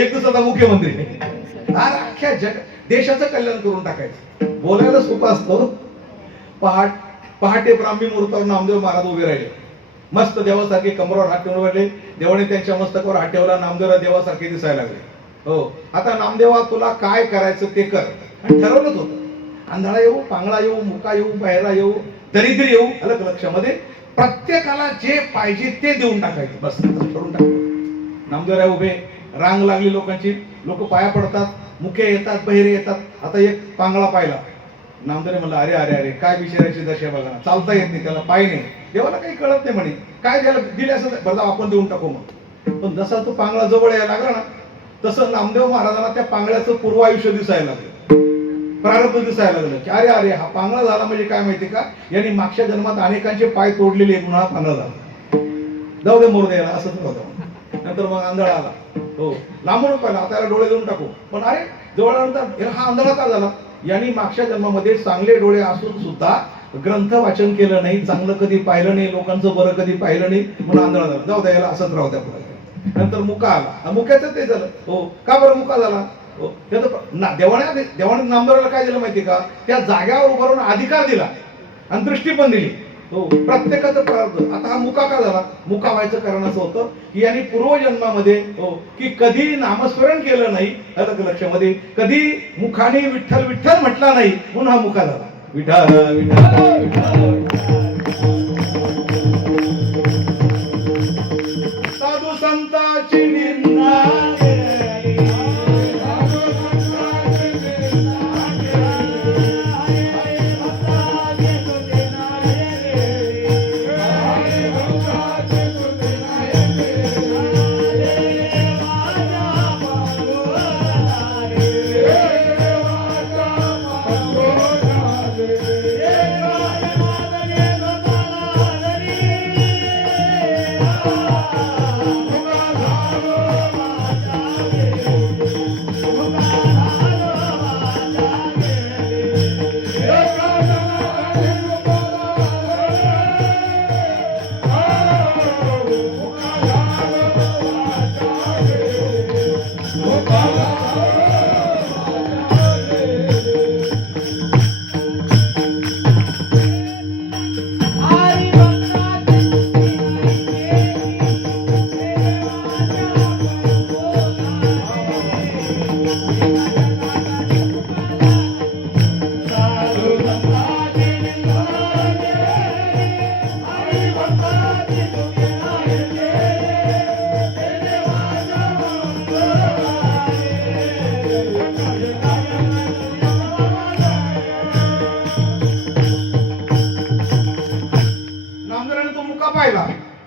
एक दिवसाचा मुख्यमंत्री, अख्ख्या जग देशाचं कल्याण करून टाकायचं. बोलायला सोपं असतं. पहाटे ब्राह्मी मुहूर्तावर नामदेव महाराज उभे राहिले, मस्त देवासारखे कमरावर हात ठेवून राहिले. देवाने त्यांच्या मस्तकावर हात ठेवला, नामदेवला देवासारखे दिसायला लागले. हो, आता नामदेवा तुला काय करायचं ते कर. आणि ठरवलंच होतं, आंधळा येऊ, पांगळा येऊ, मुका येऊ, बहिरा येऊ, दरिद्र येऊ, अलग लक्षामध्ये प्रत्येकाला जे पाहिजे ते देऊन टाकायचं, बस ठरवून टाकायचं. नामदेवराय उभे, रांग लागली लोकांची, लोक पाया पडतात, मुके येतात, बहिरे येतात. आता एक पांगळा पाहिला, नामदेवने म्हणलं अरे अरे अरे काय बिचारायची दशा बघा ना, चालता येत नाही, त्याला पाय नाही. देवाला काही कळत नाही म्हणे, काय द्यायला दिले असं बरं आपण देऊन टाकू मग. पण जसा तो पांगळा जवळ यायला लागला ना, तसं नामदेव महाराजांना त्या पांगळ्याचं पूर्व आयुष्य दिसायला लागलं, प्रारब्ध दिसायला लागलं की अरे अरे हा पांगळा झाला म्हणजे काय माहिती का, यांनी मागच्या जन्मात अनेकांचे पाय तोडलेले म्हणून हा पांगळा झाला. जाऊ दे मोर द्यायला असंच होतं. नंतर मग आंधळा आला, हो लांबून पाहिला, आता याला डोळे देऊन टाकू. पण अरे जवळ आल्यानंतर हा आंधळा का झाला? यांनी मागच्या जन्मामध्ये चांगले डोळे असून सुद्धा ग्रंथ वाचन केलं नाही, चांगलं कधी पाहिलं नाही, लोकांचं बरं कधी पाहिलं नाही, म्हणून आंधळा झाला. जाऊ द्या याला असंच राहू द्या पुढे. नंतर मुका आला, मुक्याचं ते झालं. हो, का बरं मुका झाला? हो, देवाने नामदेवाला काय दिलं माहिती का? त्या जाग्यावर उभं राहून अधिकार दिला आणि दृष्टी पण दिली. हो, प्रत्येकाचं प्रारब्ध. आता हा मुका का झाला? मुका व्हायचं कारण असं होतं की यांनी पूर्वजन्मामध्ये, हो, की कधी नामस्मरण केलं नाही, अलग लक्षामध्ये कधी मुखाने विठ्ठल विठ्ठल म्हटला नाही, म्हणून हा मुका झाला. विठ्ठल विठ्ठल विठ्ठल. साधू संतांची निंदा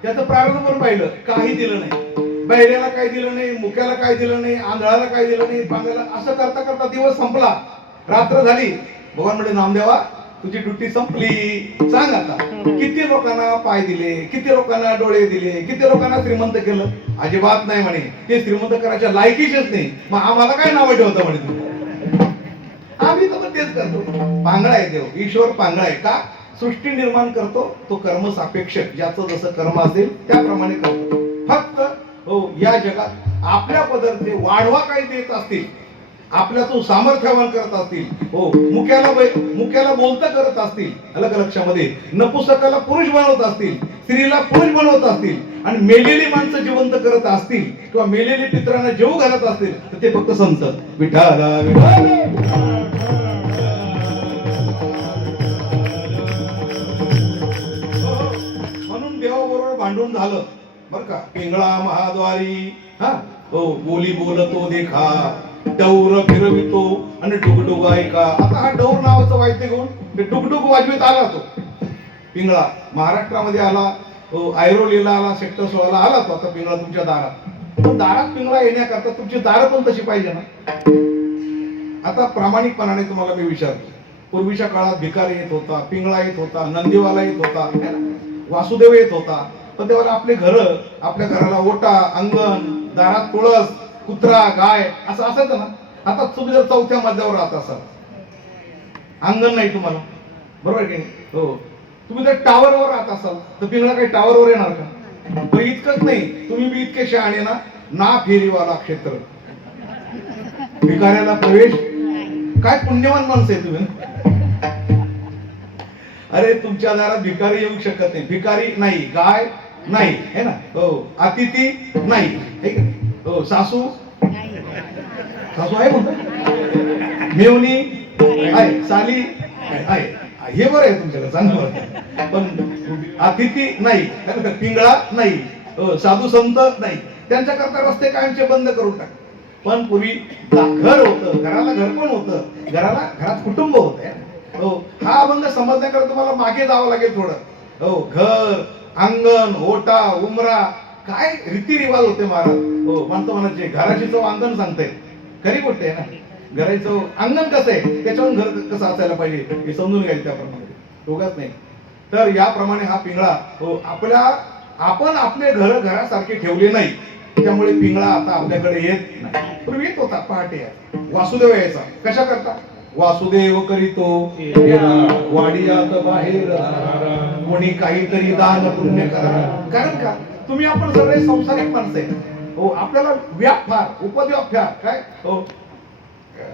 त्याचं प्रारंभ पण पाहिलं, काही दिलं नाही. बहिऱ्याला काही दिलं नाही, मुक्याला काही दिलं नाही, आंधळाला काही दिलं नाही, पांगळ्याला. असं करता करता दिवस संपला, रात्र झाली. भगवान म्हणजे नामदेवा तुझी ड्युटी संपली. सांग आता किती लोकांना पाय दिले, किती लोकांना डोळे दिले, किती लोकांना श्रीमंत केलं? अजिबात नाही म्हणे, ते श्रीमंत करायच्या लायकीचेच नाही. मग आम्हाला काय नाव ठेवतं म्हणे तुम्ही? आम्ही तर तेच करतो. पांगळा आहे देव, ईश्वर पांगळा आहे. का? सृष्टी निर्माण करतो तो कर्म सापेक्ष, ज्याचं जसं कर्म असेल त्याप्रमाणे करतो. फक्त या जगात आपल्या पदरचे वाढवा काही देत असतील, आपल्यातून सामर्थ्यवान करत असतील, मुक्याला बोलतं करत असतील, अलग लक्षामध्ये नपुसकाला पुरुष बनवत असतील, स्त्रीला पुरुष बनवत असतील, आणि मेलेली माणसं जिवंत करत असतील किंवा मेलेली पितरांना जेवू घालत असतील, तर ते फक्त संत. विठाला म्हणून देवाबरोबर भांडून झालं बर का. पिंगळा महाद्वारी हा बोली बोलतो देखा, डौर फिरवितो आणि डुगडुग ऐका. आता हा डौर नावाचं वाद्य घेऊन डुगडुग वाजवीत आला तो पिंगळा. महाराष्ट्रामध्ये आला, ऐरोलीला आला, सेक्टर 16 ला आला तो. आता पिंगळा तुमच्या दारात. पण दारात पिंगळा येण्याकरता तुमची दारं पण तशी पाहिजे ना. आता प्रामाणिकपणाने तुम्हाला मी विचारतो, पूर्वीच्या काळात भिकारी येत होता, पिंगळा येत होता, नंदीवाला येत होता, वासुदेव येत होता, पण तेव्हा आपले घर, आपल्या घराला ओटा, अंगण, दारात तुळस, कुत्रा, गाय असं असायचं ना. आता तुम्ही जर 4थ्या मजल्यावर राहत असाल, अंगण नाही तुम्हाला, बरोबर की नाही? हो. तुम्ही जर टावरवर राहत असाल तर पिंगळा काही टावरवर येणार का? तर इतकंच नाही, तुम्ही बी इतके शहाणे ना फेरीवाला क्षेत्र, भिकाऱ्याला प्रवेश. काय पुण्यवान माणसं आहे तुम्ही. अरे तुमच्या दारात भिकारी येऊ शकत नाही. भिकारी नाही, गाय नाही, है ना. हो. अतिथी नाही, है का? हो. सासू आहे म्हणतो, मेवणी आहे, साली आहे. हे बरं आहे तुमच्याकडे, चांगलं बरं. पण अतिथी नाही, पिंगळा नाही, साधू संत नाही. त्यांच्या करता रस्ते कायमचे बंद करून टाक. पण पूर्वी घर होतं, घराला घर पण होतं, घरात कुटुंब होतं. हो. हा अभंग समजण्याकरता तुम्हाला मागे जावं लागेल थोडं. हो. घर, अंगण, ओटा, उमरा, काय रीतिरिवाज होते महाराज. हो. म्हणतो म्हणायचे घराची चव अंगण सांगते. खरी गोष्ट आहे ना. घराचं अंगण कसं आहे त्याच्यावरून घर कसं असायला पाहिजे हे समजून घ्यायचं त्याप्रमाणे, दोघाच नाही. तर याप्रमाणे हा पिंगळा आपण आपले घर घरासारखे ठेवले नाही, त्यामुळे पिंगळा आता आपल्याकडे येत नाही. पूर्वी येत होता पहाटे. वासुदेव यायचा कशा करता? वासुदेव करीतो वाडियात बाहेर, कोणी काहीतरी दान पुण्य करा. कारण का? तुम्ही आपण सगळे संसारिक माणसं आहे. हो. आपल्याला व्याप फार, उपद्व्याप फार. काय? हो.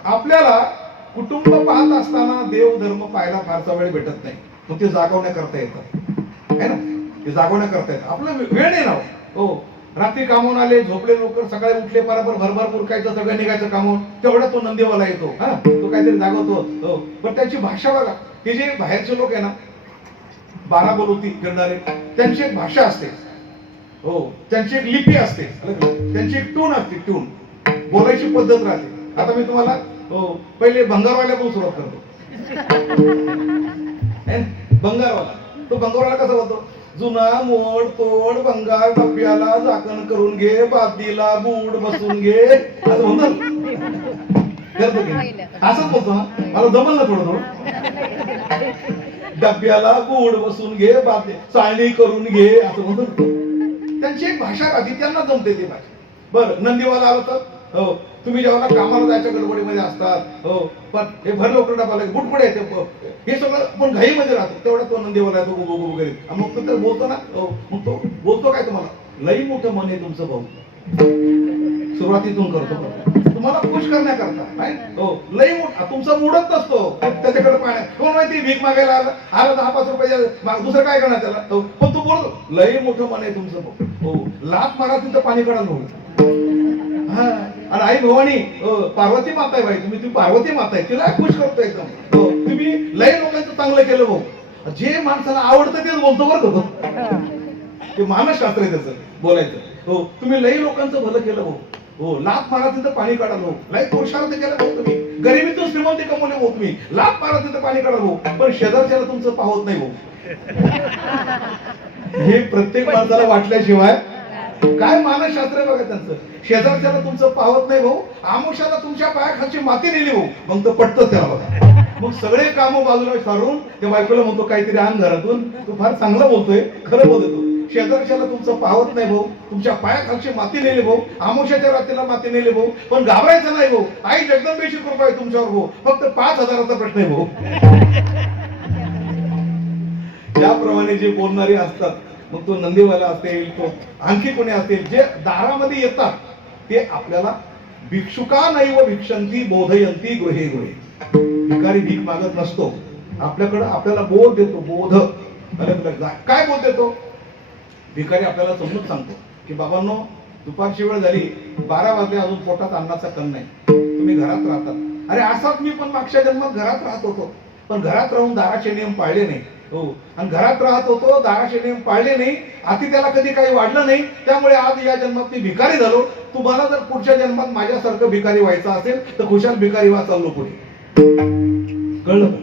आपल्याला कुटुंब पाहत असताना देव धर्म पाहायला फारसा वेळ भेटत नाही. मग ते जागवण्याकरता येतात, है ना. ते जागवण्याकरता येतात. आपला वेळ नाही ना. हो. रात्री कामावून आले, झोपले लवकर, सकाळी उठले, बरोबर भरभर मुरकायचं, सगळं निघायचं कामावून, तेवढा तो नंदीवाला येतो. हा. तो काहीतरी जागवतो. हो. पण त्याची भाषा बघा. हे जे बाहेरचे लोक आहे ना, 12 बोलवती फिरणारे, त्यांची एक भाषा असते. हो. त्यांची एक लिपी असते, त्यांची एक टून असते, टून बोलायची पद्धत राहते. आता मी तुम्हाला पहिले भंगारवाल्यापासून सुरुवात करतो. भंगारवाला, तो भंगारवाला कसा होतो? जुना मोड तोड भंगार, डब्याला झाकण करून घे, बादलीला बूड बसून घे, असं म्हणतो. असंच बोलतो ना. मला जमल ना थोडं थोडं. डब्याला बूड बसून घे, बादली चाळणी करून घे, असं म्हणतो. त्यांची एक भाषा राहते, त्यांना जमते ती भाषा. बरं. नंदीवाला आला तर हो, तुम्ही जेव्हा कामाला जायच्या गडबडीमध्ये असतात, हो, पण हे भर लवकर डबाला बुटपुडे येते, हे सगळं पण घाईमध्ये राहतो, तेवढा तो नंदीवाला येतो गुबू गुबू वगैरे. मग तो बोलतो ना. हो. मग तो बोलतो काय तुम्हाला? लई मोठं मन आहे तुमचं भाऊ. सुरुवातीतून करतो तुम्हाला खुश करण्याकरता. हो. लई मोठा तुमचा मूडच नसतो त्याच्याकडे पाहण्या. कोण माहिती भीक मागायला आला 10-5 रुपये, दुसरं काय करणार त्याला. हो. पण तू बोलतो लई मोठं मन आहे तुमचं भाऊ. हो. लाख मारा तिथं पाणी काढायला होईल. हा. आणि आई भवानी पार्वती माता आहे बाई, तुम्ही पार्वती माता आहे, तिला खुश करतो एकदम. हो. तुम्ही लय लोकांचं चांगलं केलं भाऊ. जे माणसाला आवडतं तेच बोलतो बरं का. ते मानसशास्त्र आहे त्याचं बोलायचं. हो. तुम्ही लय लोकांचं भलं केलं भाऊ. हो. लाख मारा तिथं पाणी काढा भाऊ. लय पुरुषार्थ केलं भाऊ तुम्ही. गरिबीतून श्रीमंती कमवले भाऊ तुम्ही. लाख मारा तिथं पाणी काढा भाऊ. पण शेजारच्याला तुमचं पाहत नाही भाऊ. हे प्रत्येक माणसाला वाटल्याशिवाय काय मानसशास्त्र बघा त्यांचं. शेजारच्याला तुमचं पाहत नाही भाऊ, आमुष्याला तुमच्या पायाखालची माती नेली भाऊ, मग तो पटतं त्याला बघा. मग सगळे कामं बाजूला सारून त्या बायकोला म्हणतो काहीतरी आण घरातून, तू फार चांगला बोलतोय, खरं बोलतो. शेजारच्याला तुमचं पावत नाही भाऊ, तुमच्या पायाखालची माती नेले भाऊ, आमोशाच्या रात्रीला माती नेले भाऊ, पण घाबरायचं नाही भाऊ, आई जगदंबेची कृपा आहे तुमच्यावर भाऊ, फक्त 5,000चा प्रश्न आहे भाऊ. त्याप्रमाणे जे बोलणारे असतात, मग तो नंदीवाला असेल, तो आणखी कोणी असेल, जे दारामध्ये येतात ते आपल्याला भिक्षुका नैव भिक्षंती बोधयंती गृहे गृहे. भिकारी भीक मागत नसतो, आपल्याकडे आपल्याला बोध देतो. बोध काय बोध देतो? भिकारी आपल्याला समजून सांगतो की बाबांनो, दुपारची वेळ झाली, 12 वाजले, अजून पोटात अन्नाचा कण नाही, तुम्ही घरात राहतात. अरे असाच मी पण मागच्या जन्मात घरात राहत होतो, पण घरात राहून दाराचे नियम पाळले नाही. हो, आणि घरात राहत होतो, दाराचे नियम पाळले नाही, आधी त्याला कधी काही वाढलं नाही, त्यामुळे आज या जन्मात मी भिकारी झालो. तुम्हाला जर पुढच्या जन्मात माझ्यासारखं भिकारी व्हायचं असेल तर खुशाल भिकारी व्हा, चाललो पुढे. कळलं का?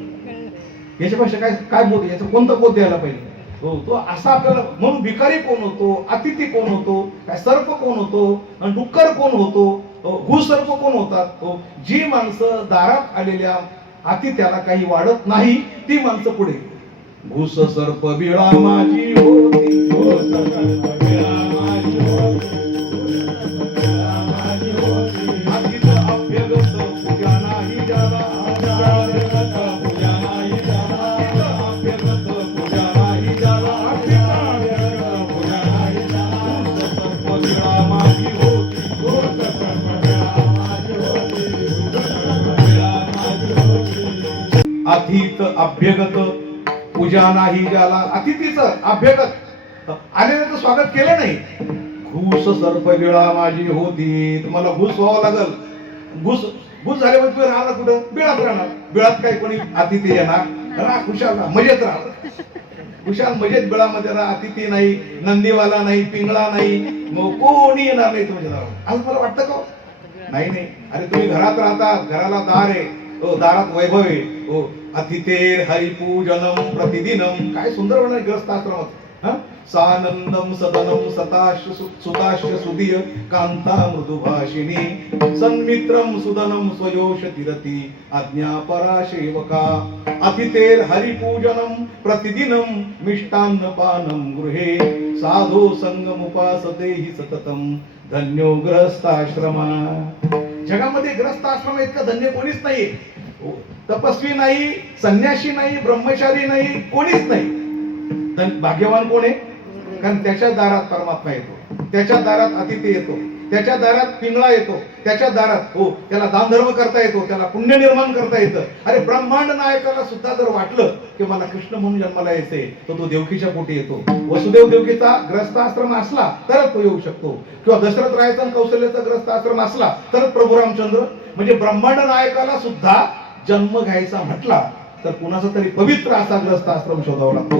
याच्यापेक्षा काय काय बोध, याचं कोणतं बोध द्यायला पाहिजे? हो, तो असा आपल्याला. म्हणून भिकारी कोण होतो, अतिथी कोण होतो, काय सर्प कोण होतो, आणि डुक्कर कोण होतो, भूसर्प कोण होतात? हो, जी माणसं दारात आलेल्या अतिथ्याला काही वाढत नाही ती माणसं पुढे. घुस सर्प बिळा माझी होती, अतिथ अभ्यगत पूजा नाही ज्याला. अतिथीचं अभ्यगत आलेलं स्वागत केलं नाही. घुस सर्प बिळा माझी होती, तुम्हाला घुस व्हावं लागल. घुस घुस झाल्यावर तुम्ही राहणार कुठं? बिळात राहणार. बिळात काही कोणी अतिथी येणार? राहा खुशाल, मजेत राहा, खुशाल मजेत बिळामध्ये राहा. अतिथी नाही, नंदीवाला नाही, पिंगळा नाही, मग कोणी येणार नाही तुमच्या दारात. असं मला वाटतं का? नाही नाही. अरे तुम्ही घरात राहतात, घराला दार आहे, दारात वैभव आहे. हो, अतिथेर हरिपूजनम प्रतिदिनम. काय सुंदर होणार ग्रस्ताश्रमात. सानंदम सदनम सताश सुताश्य सुदीय कांता मृदुभाषिणी सन्मित्रम सुदनम स्वयोष तिरती आज्ञा पराशेवका. अतिथेर हरिपूजनम प्रतिदिनम मिष्टान्न पानम गृहे साधो संगमुपासते हि सततम धन्यो ग्रस्ताश्रमा. जगामध्ये ग्रस्ताश्रम इतकं धन्य कोणीच नाही. तपस्वी नाही, संन्यासी नाही, ब्रह्मचारी नाही, कोणीच नाही. भाग्यवान कोण आहे? कारण त्याच्या दारात परमात्मा येतो, त्याच्या दारात अतिथी येतो, त्याच्या दारात पिंगळा येतो, त्याच्या दारात हो त्याला दानधर्म करता येतो, त्याला पुण्य निर्माण करता येतं. अरे ब्रह्मांड नायकाला सुद्धा जर वाटलं की मला कृष्ण म्हणून जन्माला यायचंय, तर तो देवकीच्या पोटी येतो. वसुदेव देवकीचा ग्रस्ताश्रम असला तरच तो येऊ शकतो, किंवा दशरथ रायाचा कौशल्याचा ग्रस्ताश्रम असला तरच प्रभू रामचंद्र. म्हणजे ब्रह्मांड नायकाला सुद्धा जन्म घ्यायचा म्हटला तर कुणाचा तरी पवित्र असा ग्रस्ताश्रम शोधावा लागतो.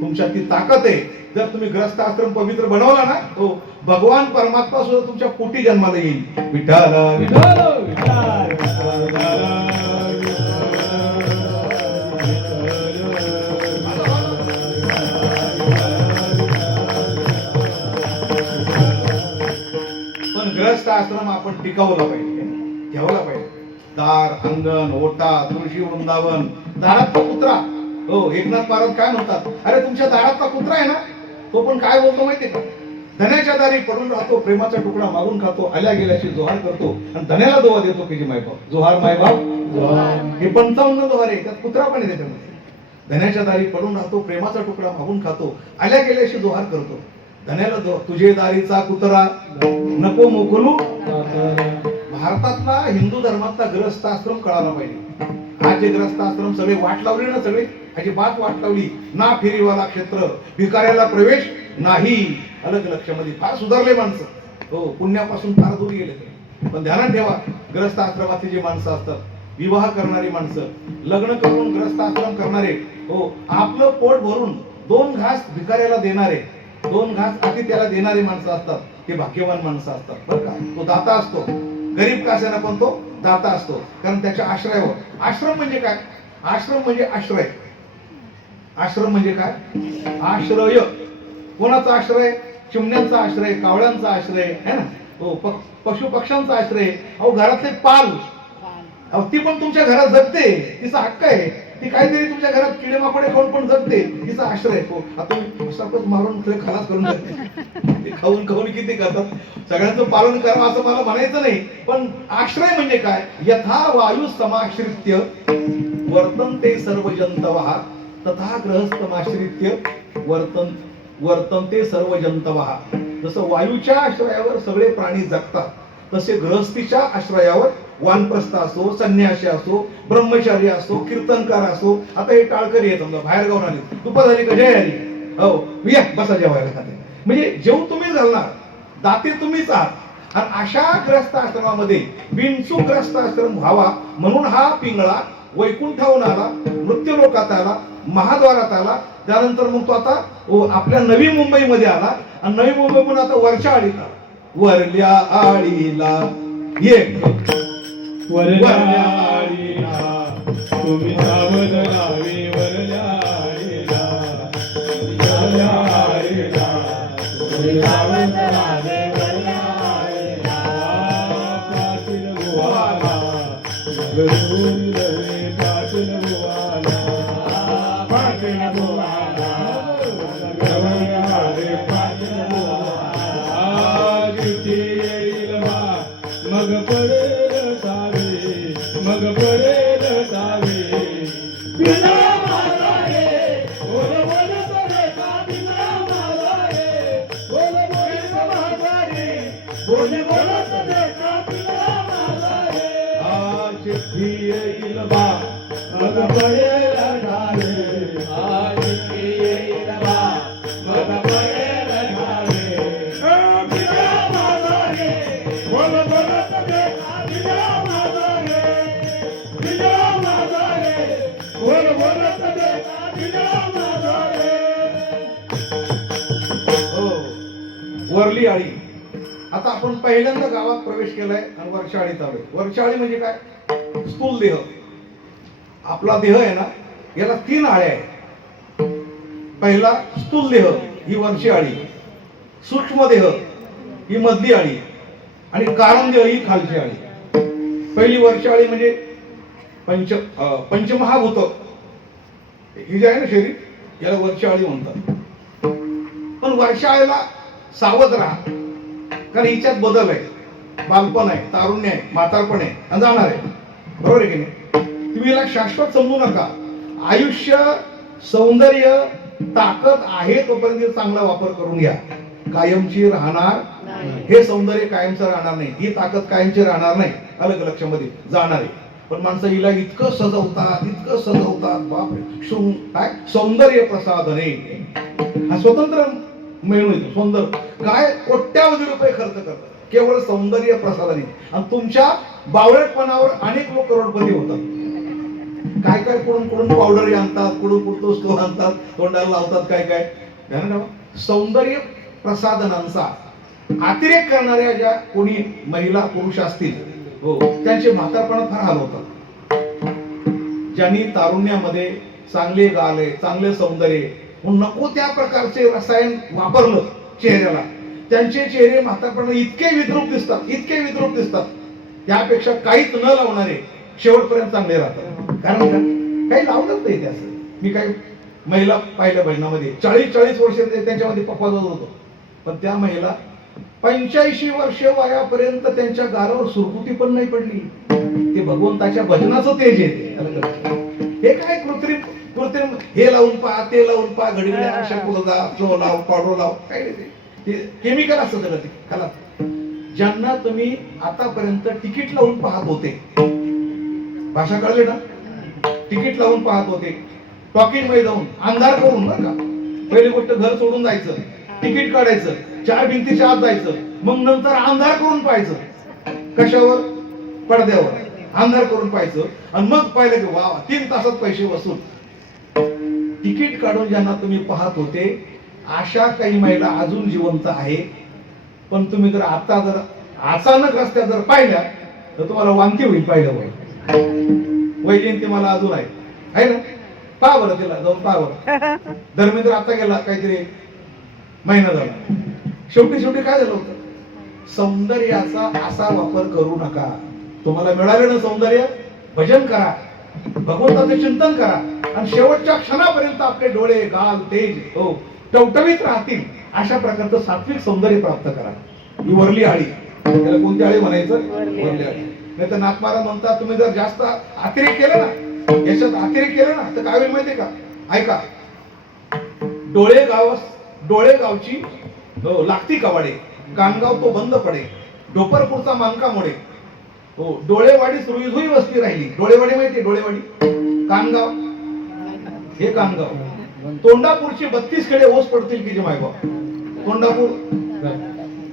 तुमच्यात ती ताकद आहे. जर तुम्ही ग्रस्ताश्रम पवित्र बनवला ना, तो भगवान परमात्मा सुद्धा तुमच्या पोटी जन्माला येईल. विठ्ठल विठ्ठल विठ्ठल. पण ग्रस्ताश्रम आपण टिकवला पाहिजे, ठेवला पाहिजे. दार, अंगण, ओटा, तुळशी वृंदावन, दारातला कुत्रा. हो, एकनाथ महाराज काय म्हणतात? अरे तुमच्या दारातला कुत्रा आहे ना, तो पण काय बोलतो माहितीये का? धन्याच्या दारी पडून राहतो, प्रेमाचा तुकडा मागून खातो, आल्या गेल्याची जोहार करतो, आणि धन्याला दोहा देतो की मायबाप. जोहार मायबाप जोहार. हे 55 दोहार आहे, त्यात कुत्रा पण आहे त्याच्यामध्ये. धन्याच्या दारी पडून राहतो, प्रेमाचा तुकडा मागून खातो, आल्या गेल्याची जोहार करतो, धन्याला दोहा. तुझे दारीचा कुत्रा नको मोकलू. भारतातला हिंदू धर्मातला ग्रस्ताश्रम कळाला पाहिजे. आज जे ग्रस्ताश्रम सगळे वाट लावली ना, सगळे अजिबात वाट लावली ना. फेरीवाला क्षेत्र, भिकाऱ्याला प्रवेश नाही. अलग लक्षामध्ये फार सुधारले माणसं. हो, पुण्यापासून फार दूर गेले. पण ध्यानात ठेवा, ग्रस्ताश्रमातली जी माणसं असतात, विवाह करणारी माणसं, लग्न करून ग्रस्ताश्रम करणारे, हो आपलं पोट भरून 2 घास भिकाऱ्याला देणारे, 2 घास अतिथ्याला देणारी माणसं असतात, ते भाग्यवान माणसं असतात बरं का. तो दाता असतो, गरीब का असेना पण तो दाता असतो, कारण त्याच्या आश्रयावर. आश्रम म्हणजे काय? आश्रम म्हणजे आश्रय. आश्रम म्हणजे काय? आश्रय. कोणाचा आश्रय? चिमण्यांचा आश्रय, कावळ्यांचा आश्रय आहे ना. हो, पशु पक्ष्यांचा आश्रय. अहो घरातले पाल, अहो, ती पण तुमच्या घरात जगते, तिचा हक्क आहे. ती काहीतरी तुमच्या घरात किडे माकोडे खाऊन पण जगते, तिचा आश्रय हो. आता तुम्ही मारून खलास करून जाते, खाऊन खाऊन किती करतात. सगळ्यांचं पालन करा असं मला म्हणायचं नाही, पण आश्रय म्हणजे काय? यथा वायू समाश्रित्य वर्तन्ते सर्व जंतवः तथा गृहस्थमाश्रित्य वर्तन्ते सर्व जंतवः. जसं वायूच्या आश्रयावर सगळे प्राणी जगतात, तसे गृहस्थीच्या आश्रयावर वानप्रस्थ असो, संन्यासी असो, ब्रह्मचारी असो, कीर्तनकार असो. आता हे टाळकरी आहे, समजा बाहेर गावून आले, दुपार झाली का जय हरी, हो या बसा जेवायला खाते, म्हणजे जेवण तुम्हीच घालणार, दाते तुम्हीच आहात. आणि अशा ग्रस्त आश्रमामध्ये बिनचूक ग्रस्त आश्रम व्हावा म्हणून हा पिंगळा वैकुंठाहून आला, मृत्यूलोकात आला, महाद्वारात आला. त्यानंतर मग तो आता आपल्या नवी मुंबईमध्ये आला, आणि नवी मुंबईतून आता वरच्या आळीला, वरल्या आळीला एक वरल्या आळीला तुम्ही सावध राहावे, वरल्या आळीला, वरल्या आळीला तुम्ही सावध राहावे, वरल्या आळीला. पाटील बुवाला गरुड धरे, पाटील बुवाला, पाटील बुवाला गरुड धरे, पाटील बुवाला. किती येईल बा मग पडेल तावे, मग पडेल तावे. बिना माझा रे बोल बोलत रे का, बिना माझा रे बोल बोलत माझा रे, बोल बोलत रे का, बिना माझा रे. आ चिठ्ठी येईल बा मग पडेल तावे, आ चिठ्ठी येईल बा मग पडेल तावे. बिना माझा रे बोल बोलत रे का, बिना माझा रे, बिना माझा रे बोल बोलत रे का, बिना माझा रे. हो वरली आळी. आता आपण पहिल्यांदा गावात प्रवेश केलाय आणि वरच्या आळीत आलोय. वरच्या आळी म्हणजे काय? स्थूल देह. आपला देह आहे ना, याला 3 आळ्या आहेत. पहिला स्थूल देह ही वरची आळी, सूक्ष्म देह ही मधली आळी, आणि कारण देह ही खालची आळी. पहिली वरची आळी म्हणजे पंचमहाभूत ही जी आहे ना शरीर, याला वरची आळी म्हणतात. पण वरच्या आळीला सावध राहा, कारण हिच्यात बदल आहे. बालपण आहे, तारुण्य आहे, म्हातारपण आहे, आणि जाणार आहे. बरोबर आहे की नाही? तुम्ही याला शाश्वत समजू नका. आयुष्य, सौंदर्य, ताकद आहे तोपर्यंत चांगला वापर करून घ्या. कायमची राहणार हे सौंदर्य कायमचं राहणार नाही, ही ताकद कायमची राहणार नाही. अलग लक्षामध्ये जाणार आहे. पण माणसं हिला इतकं सजवतात, इतकं सजवतात, बापरे. काय सौंदर्य प्रसादने, हा स्वतंत्र मिळून येतो. सुंदर काय कोट्यावधी रुपये खर्च करतात केवळ सौंदर्य प्रसादने, आणि तुमच्या बावळटपणावर अनेक लोक करोडपती होतात. काय काय कुठून कुठून पावडर आणतात, कुठून कुठून स्टोव आणतात, तोंडाला लावतात, काय काय. सौंदर्य प्रसाधनांचा अतिरेक करणाऱ्या ज्या कोणी महिला पुरुष असतील, हो, त्यांचे म्हातारपणात फार हाल होतात. ज्यांनी तारुण्यामध्ये चांगले गाले, चांगले सौंदर्य, नको त्या प्रकारचे रसायन वापरलं चेहऱ्याला, त्यांचे चेहरे म्हातारपणात इतके विद्रूप दिसतात, इतके विद्रूप दिसतात. त्यापेक्षा काहीच न लावणारे शेवटपर्यंत चांगले राहतात. कारण काही लावलंच नाही त्याचं. मी काही महिला पाहिल्या भजनामध्ये 40-40 वर्ष त्यांच्यामध्ये पक्वा जात होतो, पण त्या महिला 85 वर्ष वयापर्यंत त्यांच्या गालावर सुरकुती पण नाही पडली. ते भगवंताच्या भजनाचं तेज येते. हे काय कृत्रिम कृत्रिम हे लावून पहा, ते लावून पहा, घडीकडे शॅम्पू लाव, पावडर लाव, काय नाही. ते केमिकल असतं त्याला. ते खाला ज्यांना तुम्ही आतापर्यंत तिकीट लावून पाहत होते, भाषा कळली ना, तिकीट लावून पाहत होते, टॉकीज मध्ये जाऊन अंधार करून, बरं का. पहिली गोष्ट घर सोडून जायचं, तिकीट काढायचं, 4 भिंतीच्या आत जायचं, मग नंतर अंधार करून पाहायचं. कशावर? पडद्यावर अंधार करून पाहायचं, आणि मग पाहिलं की वा 3 तासात पैसे वसूल. तिकीट काढून ज्यांना तुम्ही पाहत होते, अशा काही महिला अजून जिवंत आहे. पण तुम्ही जर आता जर अचानक रस्त्यात जर पाहिल्या तर तुम्हाला वांती होईल. पाहिलं वैजयंती मला अजून आहे ना, पहा बरं, तिला जाऊन पहा बरं. धर्मेंद्र आता गेला काहीतरी महिना झाला. शेवटी काय झालं होतं? सौंदर्याचा असा वापर करू नका. तुम्हाला मिळालं ना सौंदर्य, भजन करा, भगवंताचे चिंतन करा आणि शेवटच्या क्षणापर्यंत आपले डोळे, गाल, तेज हो टवटवीत राहतील अशा प्रकारचं सात्विक सौंदर्य प्राप्त करा. ही वरली आळी. त्याला कोणती आळी म्हणायचं? वरली आळी. नाही तर नाथमारा म्हणतात तुम्ही जर जास्त अतिरेक केलं ना, याच्यात अतिरेक केलं ना तर काय होईल माहितीये का? ऐका, डोळे गावची हो लागती कवाडे, कानगाव तो बंद पडे, ढोपरपूरचा मानका मोडे. हो, डोळेवाडी सुरळीत वस्ती राहिली. डोळेवाडी माहिती? डोळेवाडी कानगाव, हे कानगाव. तोंडापूरची 32 खेडे ओस पडतील की जे मायबाप. तोंडापूर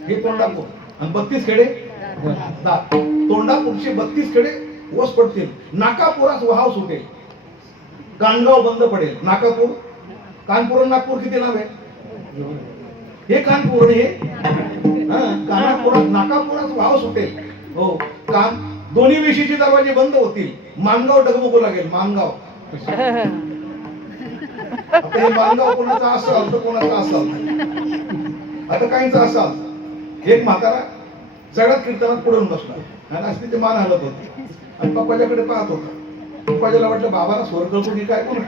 हे तोंडापूर आणि 32 खेडे दात. तोंडापूरची 32 खेडे ओस पडतील. नाकापुरास वाहाव सुटेल, कानगाव बंद पडेल. नाकापूर, कानपूर आणि नागपूर किती लांब आहे? हे कानपूर हे नाकापुरात वाव सुटेल. हो, कान दोन्ही वेशीचे दरवाजे बंद होतील. मानगाव डगमगू लागेल. मानगाव. आता हे मानगाव कोणाचा असाल तर कोणाचा असाल. आता काहींचा असाल. एक म्हातारा चढत कीर्तनात पुढून बसला आणि असते ते मान हलत होते आणि पप्पाच्याकडे पाहत होता. पप्पाच्याला वाटलं बाबाला स्वर कळतो की काय कोण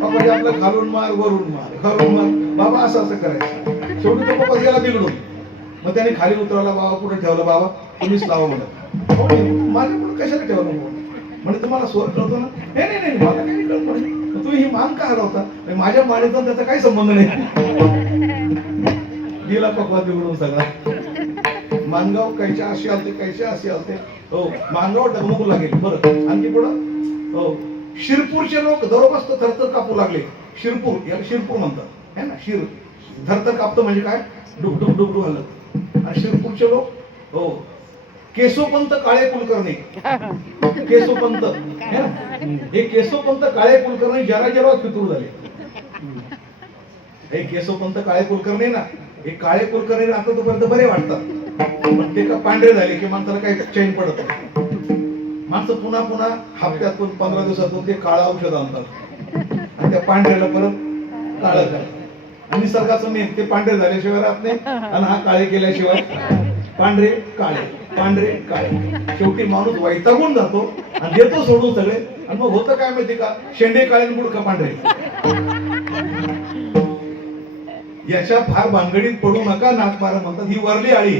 पप्पाजी आपलं खालून मार वरून मार खालून मार. बाबा असं करायचं. शेवटी तो पप्पा गेला बिघडून. मग त्याने खाली उतरवला. बाबा पुढे ठेवलं. बाबा तुम्हीच लावा म्हणत. माझ्या पुढे कशाला ठेवलं म्हणजे तुम्हाला स्वर कळतो ना? नाही नाही मला काही कळतो नाही. तुम्ही ही मान का हलवता? माझ्या मानेचा त्याचा काही संबंध नाही. गेला पप्पा बिघडून सगळा. मानगाव कैच्या अशी आलते, कैच्या अशी आलते. हो, मानगाव डगमगू लागेल. बरं, आणखी पुढं हो, शिरपूरचे लोक दरोबस्त थरथर कापू लागले. शिरपूर याला शिरपूर म्हणतात है ना. शिर थरथर कापतं म्हणजे काय? डुकडुक डुकडू हलत. आणि शिरपूरचे लोक हो, केशवपंत काळे कुलकर्णी. केशवपंत हे केशवपंत काळे कुलकर्णी जरा फितूर झाले. हे केशवपंत काळे कुलकर्णी ना, हे काळे कुलकर्णी आता तोपर्यंत बरे वाटतात. पण ते का पांढरे झाले की माणसाला काही चैन पडत नाही. माणसं पुन्हा पुन्हा हप्त्यातून 15 दिवसातून ते काळं औषध आणतात आणि त्या पांढऱ्याला परत काळं करतात. आणि निसर्गाचं नियम ते पांढरे झाल्याशिवाय राहत नाही आणि हा काळे केल्याशिवाय पांढरे काळे पांढरे काळे. शेवटी माणूस वैतागून जातो आणि देतो सोडून सगळे. आणि मग होतं काय माहिती का? शेंडे काळे आणि मुडका पांढरे. याच्या फार भानगडीत पडू नका. नाथमारा म्हणतात ही वरली आळी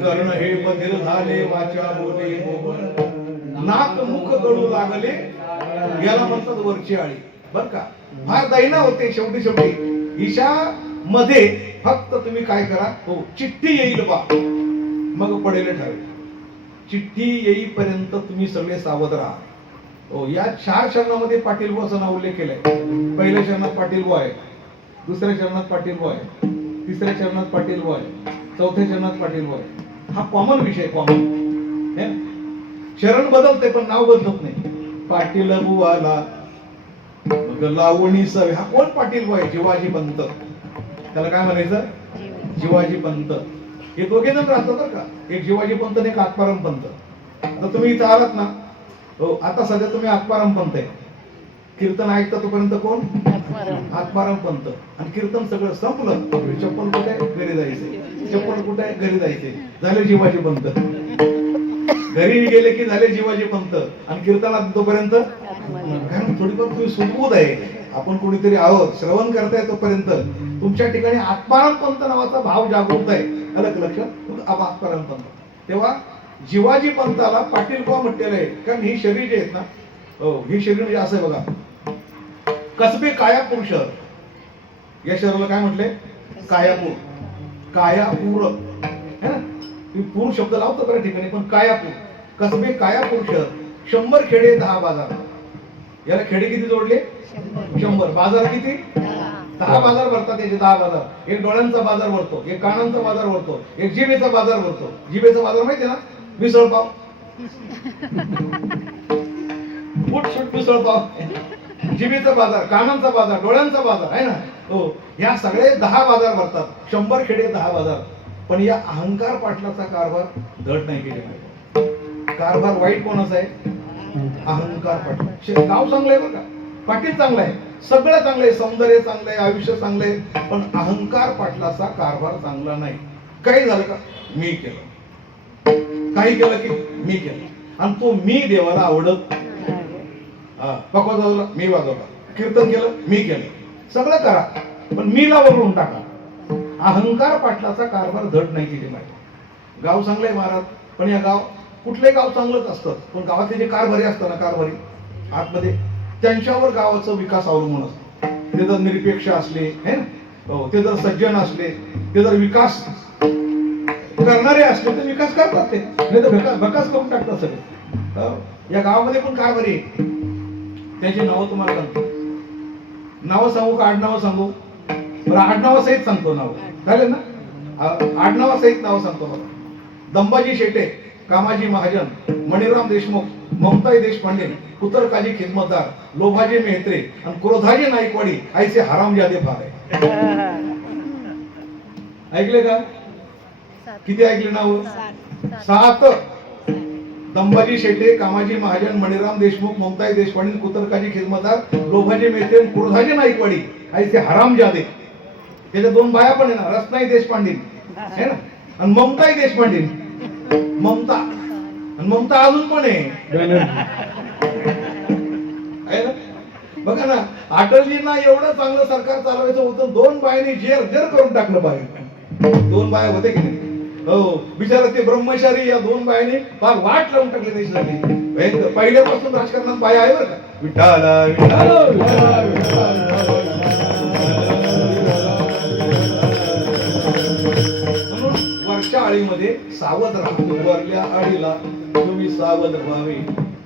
कर्ण हे बधीर झाले वाचा बोले नाक मुख गळू लागले. याला म्हणतात वरची आळी. बर का, फार दैना होते. शेवटी ईशा मध्ये फक्त तुम्ही काय करा हो, चिठ्ठी येईल बा मग पडेल ठरेल. चिठ्ठी येईपर्यंत तुम्ही सगळे सावध राहा. हो, या 4 चरणामध्ये पाटील बुवाचा नाव उल्लेख केलाय. पहिल्या चरणात पाटील बुवा आहे, दुसऱ्या चरणात पाटील बुवा आहे, तिसऱ्या चरणात पाटील बुवा आहे, चौथ्या चरणात पाटील बुवा आहे. हा कॉमन विषय. कॉमन शरण बदलते पण नाव बदलत नाही. पाटील बुवाला लावणी सवे. हा कोण पाटील बुवा आहे? शिवाजी पंत. त्याला काय म्हणायचं? शिवाजी पंत. हे दोघे जण राहतात बरं का. एक शिवाजी पंत आणि एक आत्माराम पंत. आता तुम्ही इथं आलात ना हो, आता सध्या तुम्ही आत्माराम पंत आहे. कीर्तन ऐकता तोपर्यंत कोण? आत्माराम पंत. आणि कीर्तन सगळं संपलं, चप्पल कुठे? घरी जायचे. चप्पल कुठे? घरी जायचे. झाले शिवाजी पंत. घरी गेले की झाले शिवाजी पंत. आणि कीर्तनात तोपर्यंत कारण थोडीफार तुम्ही सुबोध आहे. आपण कोणीतरी आहोत, श्रवण करताय तोपर्यंत तुमच्या ठिकाणी आत्माराम पंत नावाचा भाव जागृत आहे. अलग लक्षात. आत्माराम पंत. तेव्हा शिवाजी पंताला पाटील बुवा म्हटलेलं आहे. कारण ही शरीर जे आहेत ना हो, ही शरीर म्हणजे असं आहे बघा. कसबे कायापूर शहर. या शहराला काय म्हटले? कायापूर. कायापूर है ना. तुम्ही पूर शब्द लावता बऱ्या ठिकाणी पण कायापूर. कसबे कायापूर शहर. 100 खेडे 10 बाजार. याला खेडे किती जोडले? 100. बाजार किती? 10 बाजार भरतात. त्याचे 10 बाजार. एक डोळ्यांचा बाजार भरतो, एक कानांचा बाजार भरतो, एक जिभेचा बाजार भरतो. जिभेचा बाजार माहिती आहे ना? मिसळ पाव. फुटफुट मिसळ पाव. जिभेचा बाजार, कानांचा बाजार, डोळ्यांचा बाजार आहे ना. हो, या सगळे 10 बाजार भरतात. 100 खेडे 10 बाजार. पण या अहंकार पाटलाचा कारभार धड नाही केले पाहिजे. कारभार वाईट कोणाचा आहे? अहंकार पाटील. गाव चांगलं आहे बरं का, पाटील चांगलं आहे, सगळं चांगलं आहे, सौंदर्य चांगलं आहे, आयुष्य चांगलं आहे, पण अहंकार पाटलाचा कारभार चांगला नाही. काही झालं का? मी केलं. काही केलं की मी केलं. आणि तो मी देवाला आवडत. पकवा वाजवला मी वाजवला, कीर्तन केलं मी केलं, सगळं करा, पण मीला वरून टाका. अहंकार पाटलाचा कारभार धड नाही केली पाहिजे. गाव चांगलं आहे महाराज, पण या गाव कुठले गाव चांगलंच असतं, पण गावातले जे कारभारी असतं ना, कारभारी आतमध्ये, त्यांच्यावर गावाचा विकास अवलंबून असतो. ते जर निरपेक्ष असले है ना, ते जर सज्जन असले, ते जर विकास करणारे असले तर विकास करतात ते, नाही तर विकास करून टाकतात सगळे. या गावामध्ये पण कारभारी आहे, त्याची नावं तुम्हाला सांगतो. नावं सांगू का आडनावं सांगू? बरं, आडनावासहित सांगतो नाव. चालेल ना? आडनावासहित नाव सांगतो बघा. दंबाजी शेटे, कामाजी महाजन, मणिराम देशमुख, ममताई देशपांडे, कुतरकाजी खिदमतदार, लोभाजी मेहत्रे आणि क्रोधाजी नाईकवाडी ऐसे हरामजादे फार आहे. ऐकले का? किती ऐकले नाव? 7. दंबाजी शेटे, कामाजी महाजन, मणिराम देशमुख, ममताई देशपांडे, कुतरकाजी खिदमतदार, लोभाजी मेहत्रे, क्रोधाजी नाईकवाडी ऐसे हरामजादे. त्याच्या 2 बाया पण आहे ना, रत्नाई देशपांडे है ना, आणि ममताई देशपांडे. ममता आणि ममता अजून पण आहे ना. बघा ना, अटलजींना एवढं चांगलं सरकार चालवायचं होतं, 2 बायांनी जेर करून टाकलं बाहेर. 2 बाया होते की नाही? हो, बिचारा ते ब्रह्मचारी या 2 बायांनी फार वाट लावून टाकली देशासाठी. पहिल्यापासून राजकारणात बाया आहे बरं का. विठाला वरच्या आळीमध्ये सावध राहा, वरल्या आळीला तुम्ही सावध व्हावे.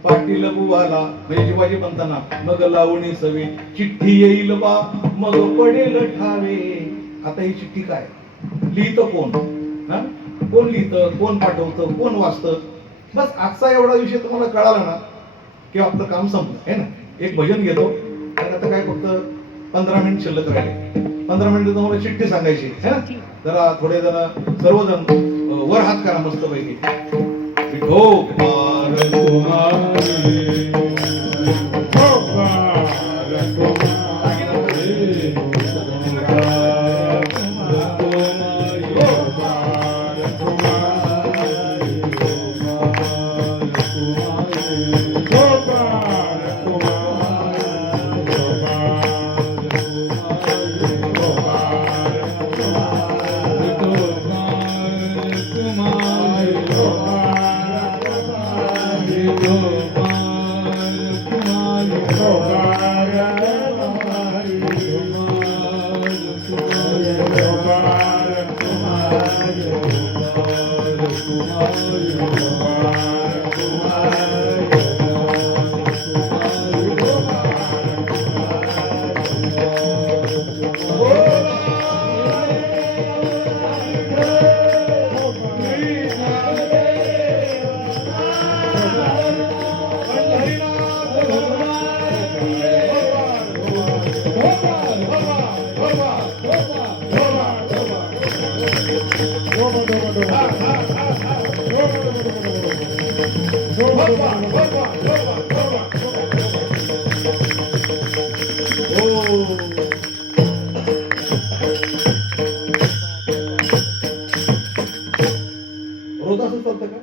पाटील बुवाला म्हणजे शिवाजी म्हणताना मग लावणी सवी, चिठ्ठी येईल बा मग पडेल ठावे. आता ही चिठ्ठी काय लिहितं कोण? कोण लिहितं, कोण पाठवतं, कोण वाचतं? बस आजचा एवढा विषय तुम्हाला कळाला ना की आपलं काम संपलं आहे ना. एक भजन घेतो, तर आता काय फक्त 15 मिनिट शिल्लक राहिले. 15 मिनिट तुम्हाला चिठ्ठी सांगायची है ना. जरा थोडे जरा सर्वजण वर हात करा मस्त पैकी. रोज असं चालतं का?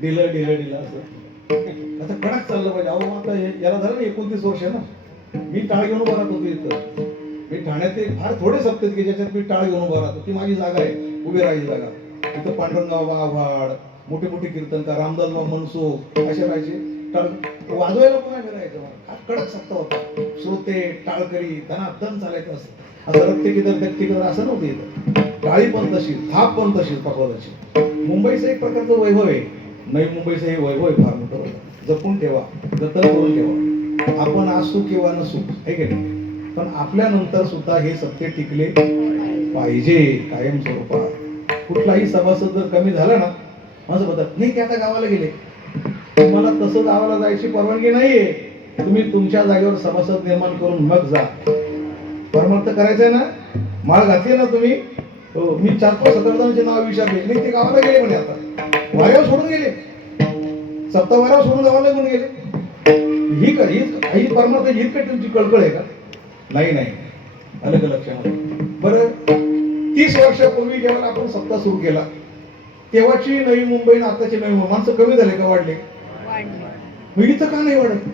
ढिलं ढिलं ढिलं असं आता कडक चाललं पाहिजे. अहो आता याला झालं ना 29 वर्ष ना. मी टाळ घेऊन उभा राहत होतो इथं. मी ठाण्यात फार थोडे सप्तेत की ज्याच्यात मी टाळ घेऊन उभा राहतो. ती माझी जागा आहे, उभी राहायची जागा. इथं पांडुरंगाव आव्हाड, मोठे मोठे कीर्तनकार, रामदासबाब मनसुख असे राहायचे. टाळ वाजवायला पण आम्ही राहायचं. हा कडक सप्ता होता. श्रोते टाळकरी धनाधन चालायचं असं. असं रक्तेकिदर दक्तेकिदर असं नव्हतं इथं. टाळी पण तशी, थाप पण तशी, पकवायची. मुंबईचं एक प्रकारचं वैभव आहे. नवी मुंबईचं हे वैभव आहे फार मोठं. जपून ठेवा, जतन करून ठेवा. आपण असू किंवा नसू, आहे की नाही, पण आपल्यानंतर सुद्धा हे सत्य टिकले पाहिजे कायम स्वरूपात. कुठलाही सभासद जर कमी झाला ना, माझं म्हणतात नाही की आता गावाला गेले, तुम्हाला तसं गावाला जायची परवानगी नाहीये. तुम्ही तुमच्या जागेवर सभासद निर्माण करून मग जा. परमार्थ करायचंय ना, माळ घातली ना तुम्ही, मी 4-5 सतरदारांचे नाव विचारले, नाही ते गावाला गेले म्हणे, आता वाऱ्यावर सोडून गेले, सप्ताह वाऱ्यावर सोडून गावाला निघून गेले. ही परमार्थ हीच काय तुमची कळकळ आहे का? नाही नाही, आलं का लक्षामध्ये? बरं, 30 वर्षापूर्वी जेव्हा आपण सप्ताह सुरू केला तेव्हाची नवी मुंबई आणि आताची नवी मुंबई माणसं कमी झाले का वाढले? मग इथं का नाही वाढत?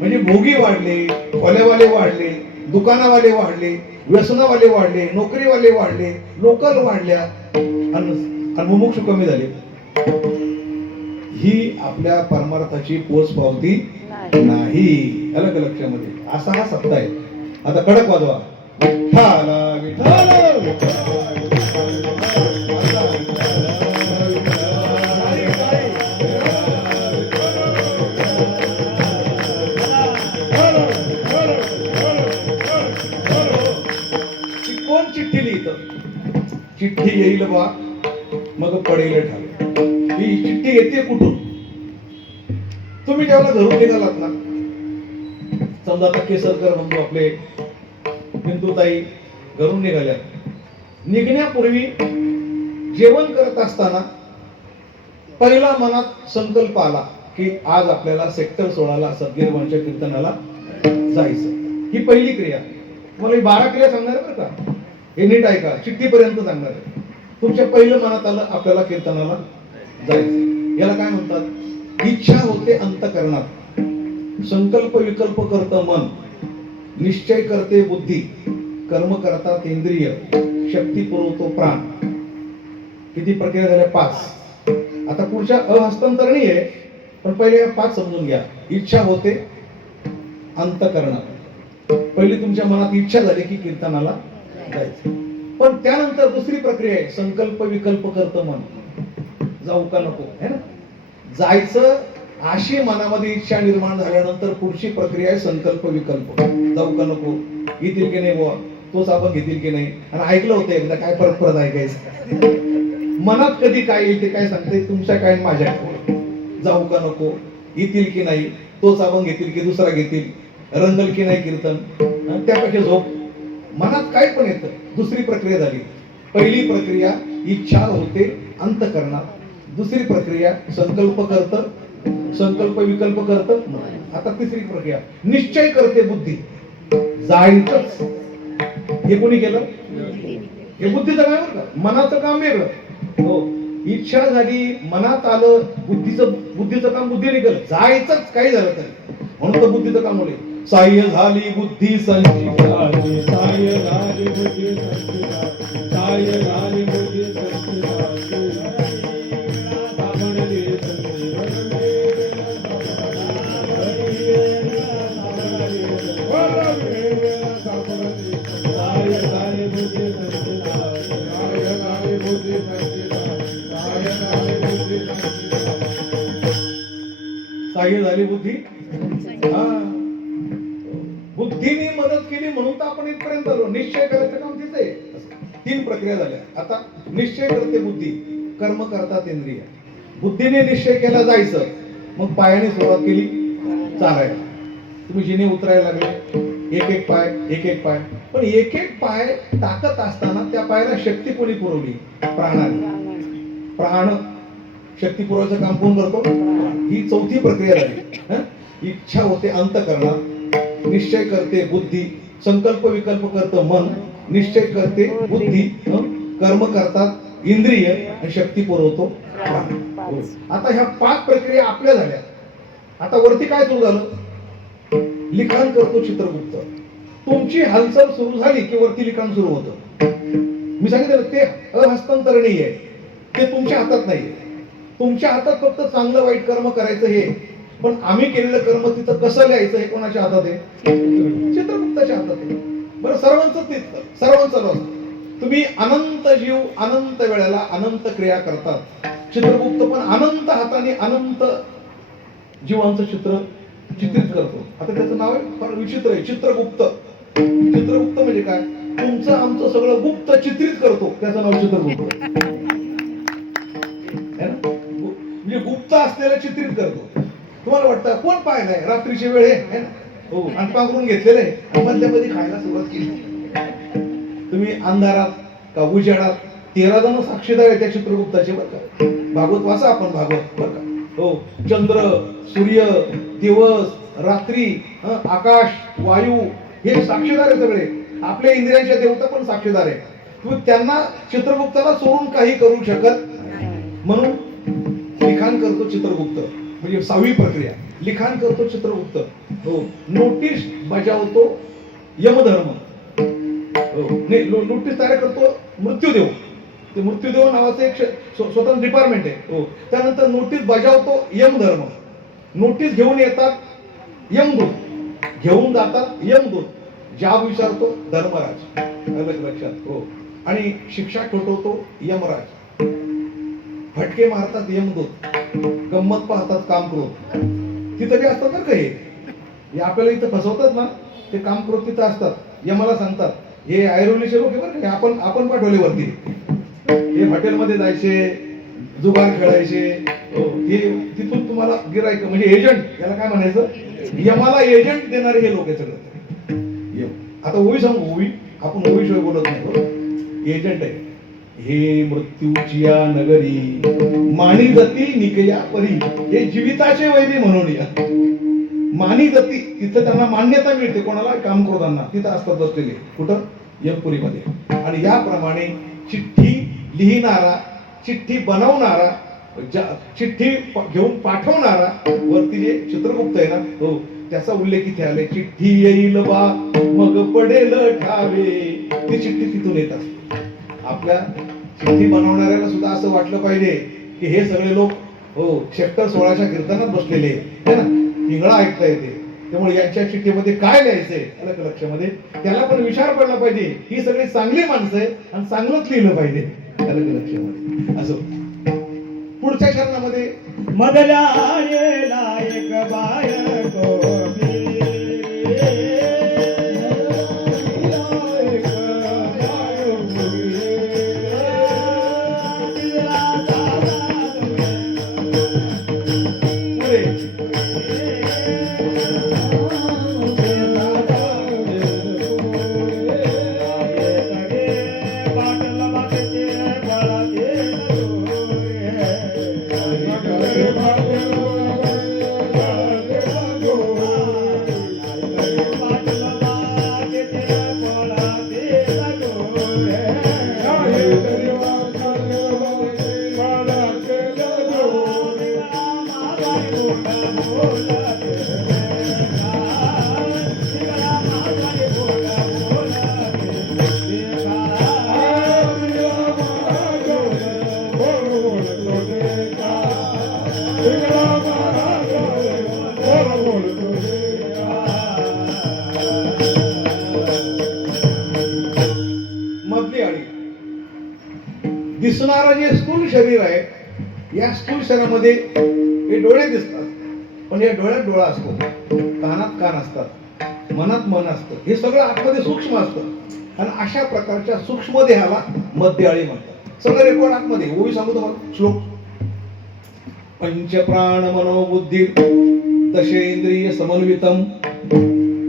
म्हणजे भोगी वाढले, खोल्यावाले वाढले, दुकानावाले वाढले, व्यसनावाले वाढले, नोकरीवाले वाढले, लोकल वाढल्या आणि मुमुक्षु कमी झाले. ही आपल्या परमार्थाची पोचपावती नाही. आलं का लक्षामध्ये? असा हा सत्ता आहे. आता कडक वाजवा, विठ्ठला विठ्ठला. कोण चिठ्ठी लिहितं? चिठ्ठी येईल बा मग पडेल ठावे. ही चिठ्ठी येते कुठून? तुम्ही जेव्हा घरून निघालात ना, समजा आता केसरकर बंधू आपले बिंदुताई घरून निघाल्या, निघण्यापूर्वी जेवण करत असताना पहिला मनात संकल्प आला की आज आपल्याला सेक्टर 16 सद्गीरवांच्या कीर्तनाला जायचं. ही पहिली क्रिया. मला 12 क्रिया सांगणार आहे बरं का, हे नीट ऐका, चिठ्ठीपर्यंत सांगणार आहे. तुमच्या पहिलं मनात आलं आपल्याला कीर्तनाला जायचं. याला काय म्हणतात? इच्छा होते अंतःकरणात, संकल्प विकल्प करतं मन, निश्चय करते बुद्धी, कर्म करतात इंद्रिय, शक्ती पुरवतो प्राण. किती प्रक्रिया झाल्या? 5. आता पुढच्या अहस्तांतरणी आहे, पण पहिले या 5 समजून घ्या. इच्छा होते अंतःकरणात, पहिली तुमच्या मनात इच्छा झाली की कीर्तनाला जायचं. पण त्यानंतर दुसरी प्रक्रिया आहे, संकल्प विकल्प करतं मन, जाऊ का नको, है ना? जायचं अशी मनामध्ये इच्छा निर्माण झाल्यानंतर पुढची प्रक्रिया आहे संकल्प विकल्प. जाऊ का नको, येतील की नाही बुवा, तोच आपण घेतील की नाही. आणि ऐकलं होतं एकदा, काय परत परत ऐकायचं. मनात कधी काय येईल ते काय सांगते, तुमच्या काय माझ्या. जाऊ का नको, येतील की नाही, तोच आपण घेतील की दुसरा घेतील, रंगल की नाही कीर्तन, त्यापेक्षा झोप. मनात काय पण येतं. दुसरी प्रक्रिया झाली. पहिली प्रक्रिया इच्छा होते अंतःकरणात, दुसरी प्रक्रिया संकल्प करतं, संकल्प विकल्प करतं. आता तिसरी प्रक्रिया निश्चय करते बुद्धी, जायचंच. हे कोणी केलं? हे बुद्धीचं काम बरं का, मनाचं काम वेगळं. हो, इच्छा झाली, मनात आलं, बुद्धीचं काम बुद्धीने केलं. जायचंच काही झालं तरी, म्हणून तर बुद्धीचं काम होईल. साह्य झाली बुद्धी संचिताची, साह्य झाली बुद्धी संचिताची, साह्य झाली बुद्धी संचिताची. साह्य झाली बुद्धी. बुद्धीने मदत केली म्हणून तर आपण इथपर्यंत आलो. निश्चय करायचं काम तिथे आहे. 3 प्रक्रिया झाल्या. आता निश्चय करते बुद्धी, कर्म करतात इंद्रिय. बुद्धीने निश्चय केला जायचं, मग पायाने सुरुवात केली चालायला. तुम्ही जिने उतरायला लागले, एक एक पाय. पण एक एक पाय टाकत असताना त्या पायाला शक्ती कोणी पुरवली? प्राणाने. प्राण शक्ती पुरवायचं काम कोण करतो? ही 4थी प्रक्रिया झाली. इच्छा होते अंतःकरणात, निश्चय करते बुद्धी, संकल्प विकल्प करतं मन, निश्चय करते बुद्धी, कर्म करतात इंद्रिय आणि शक्ती पुरवतो प्राण. आता ह्या 5 प्रक्रिया आपल्या झाल्या. आता वरती काय सुरू झालं? लिखाण करतो चित्रगुप्त. तुमची हालचाल सुरू झाली की वरती लिखाण सुरू होतं. मी सांगितलं ते अहस्तांतरणीय आहे, ते तुमच्या हातात नाही. तुमच्या हातात फक्त चांगलं वाईट कर्म करायचं हे, पण आम्ही केलेलं कर्म तिथं कसं लिहायचं हे कोणाच्या हातात आहे? चित्रगुप्ताच्या हातात आहे. बरं, सर्वांचं लॉस. तुम्ही अनंत जीव अनंत वेळेला अनंत क्रिया करतात. चित्रगुप्त पण अनंत हाताने अनंत जीवांचं चित्र चित्रित करतो. आता त्याचं नाव आहे फार विचित्र आहे, चित्रगुप्त. चित्रगुप्त म्हणजे काय? तुमचं आमचं सगळं गुप्त चित्रित करतो, त्याचं नाव चित्रगुप्त है ना. म्हणजे गुप्त असलेलं चित्रित करतो. तुम्हाला वाटतं कोण पाहिलंय? रात्रीची वेळ आहे ना, हो, आणि पांघरून घेतलेलं आहे आणि मधल्यामध्ये खायला सुरुवात केली. तुम्ही अंधारात का उजेडात 13 जण साक्षीदार आहे त्या चित्रगुप्ताचे बरं का. भागवत वाचा आपण, भागवत बरं का. हो, चंद्र, सूर्य, दिवस, रात्री, आकाश, वायू हे साक्षीदार आहे सगळे. आपल्या इंद्रियांच्या देवता पण साक्षीदार आहे. तुम्ही त्यांना, चित्रगुप्ताला सोडून काही करू शकत म्हणून लिखाण करतो चित्रगुप्त. म्हणजे 6वी प्रक्रिया, लिखाण करतो चित्रगुप्त. हो, नोटीस बजावतो यमधर्म. हो, नोटीस तयार करतो मृत्यूदेव. ते मृत्यूदेव नावाचं एक स्वतंत्र डिपार्टमेंट आहे. हो, त्यानंतर नोटीस बजावतो यमधर्म. नोटीस घेऊन येतात यमदूत, घेऊन जातात यमदूत. जाब विचारतो धर्मराज, अलग लक्षात. हो, आणि शिक्षा ठोठवतो यमराज. फटके मारतात यमदूत, गंमत पाहतात कामक्रोध. तिथं बी असतात बरं का हे आपल्याला इथं फसवतात ना, ते कामक्रोध तिथं असतात. यमाला सांगतात, हे ऐरोलीचे लोक आहे बरं का, आपण पाठवले वरती. हे हॉटेलमध्ये जायचे, जुगार खेळायचे. हे तिथून तुम्हाला गिरायक म्हणजे एजंट, याला काय म्हणायचं, यमाला एजंट देणारे हे लोक आहे सगळं. आता ओवी सांगू, ओवी आपण ओवीशिवाय बोलत नाही. एजंट आहे. हे मृत्यूची या नगरी मानी जती निकया परी, हे जीविताचे वैरी म्हणून या. मानी जती, तिथं त्यांना मान्यता मिळते. कोणाला? कामक्रोधांना. तिथं असतात बसलेले. कुठं? यमपुरीमध्ये. आणि याप्रमाणे चिठ्ठी लिहिणारा, चिठ्ठी बनवणारा, चिठ्ठी घेऊन पाठवणारा वरती जे चित्रगुप्त आहे ना, हो, त्याचा उल्लेख इथे आले. चिठ्ठी येईल बा मग पडेल ठावे. ती चिठ्ठी तिथून येत असते. आपल्या चिठ्ठी बनवणाऱ्याला सुद्धा असं वाटलं पाहिजे की हे सगळे लोक, हो, सेक्टर 16च्या कीर्तनात बसलेले आहे ना, पिंगळा ऐकता येते. त्यामुळे यांच्या चिठ्ठीमध्ये काय लिहायचंय अलग लक्षामध्ये, त्याला पण विचार पडला पाहिजे. ही सगळी चांगली माणसं आहे आणि चांगलंच लिहिलं पाहिजे अलग लक्षामध्ये. असं पुढच्या चरणामध्ये मधल्या आळेला एक बायको दिसणारा जे स्थूल शरीर आहे, या स्थूल शरीरामध्ये हे डोळे दिसतात, पण या डोळ्यात डोळा असतो, कानात कान असतात, मनात मन असतं. हे सगळं आतमध्ये सूक्ष्म असतं आणि अशा प्रकारच्या सूक्ष्म देहाला मध्यआळी म्हणतात. सगळं रेकॉर्ड आतमध्ये. ओवी सांगू तुम्हाला श्लोक. पंचप्राण मनोबुद्धी दशेंद्रिय समन्वितम.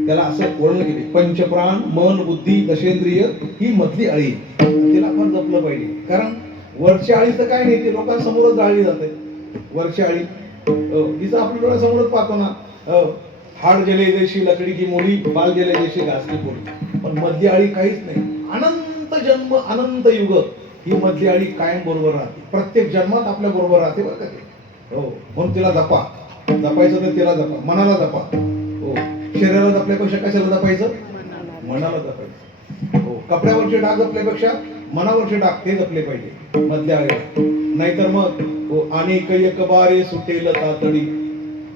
त्याला असं वर्णन केले. पंचप्राण मन बुद्धी दशेंद्रिय ही मधली आळी. तिला आपण जपलं पाहिजे. कारण वरच्या आळीचं काय नाही, ते लोकांसमोरच जाळली जाते. वरची आळी तिचं आपल्या डोळ्यासमोरच पाहतो ना. हाड जले जैशी लकडी की मोडी, बाल जले जैशी घास की पोळी. पण मधली आळी काहीच नाही. अनंत जन्म अनंत युग ही मधली आळी कायम बरोबर राहते. प्रत्येक जन्मात आपल्या बरोबर राहते बरं का ते. हो, म्हणून तिला जपा. जपायचं तर तिला जपा, मनाला जपा. हो, शरीराला जपल्यापेक्षा कशाला जपायचं? मनाला जपायचं. हो, कपड्यावरचे डाग जपल्यापेक्षा मनावरचे डाग ते जपले पाहिजे मधल्या आळीला. नाहीतर मग हो, आणि एक बारे सुटेल तातडी,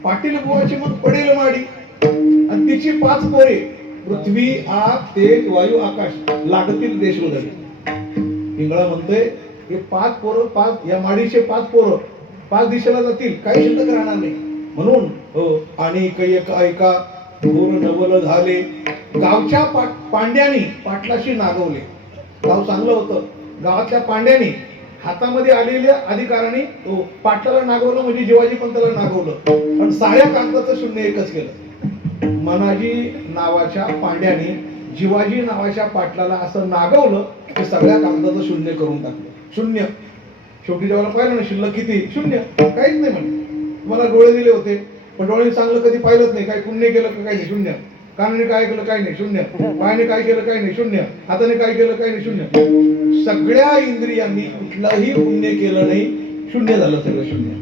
पाटील बुवाची मग पडेल माडी. आणि तिची 5 पोरे, पृथ्वी आग तेज वायू आकाश, लागतील देशोधरी. पिंगळा म्हणतोय हे 5 पोरं, 5 या माडीचे 5 पोरं 5 दिशेला जातील, काही शिल्लक राहणार नाही. म्हणून हो आणि एक ऐका थोर नवल झाले गावच्या पांड्यानी पाटलाशी नागवले. गाव चांगलं होतं, गावातल्या पांड्यानी हातामध्ये आलेल्या अधिकाराने पाटलाला नागवलं म्हणजे शिवाजी पंताला नागवलं. पण साऱ्या कागदाचं शून्य एकच केलं. मनाजी नावाच्या पांड्याने शिवाजी नावाच्या पाटलाला असं नागवलं की सगळ्या कागदाचं शून्य करून टाकलं. शून्य. शेवटी जेव्हा पाहिलं ना शिल्लक किती, शून्य, काहीच नाही म्हणे. तुम्हाला डोळे दिले होते पण डोळ्याने चांगलं कधी पाहिलंच नाही, काही पुण्य केलं का काही नाही, शून्य. कानाने काय केलं काही नाही, शून्य. पायाने काय केलं काही नाही, शून्य. हाताने काय केलं काही नाही, शून्य. सगळ्या इंद्रियांनी कुठलंही पुण्य केलं नाही, शून्य झालं सगळं, शून्य,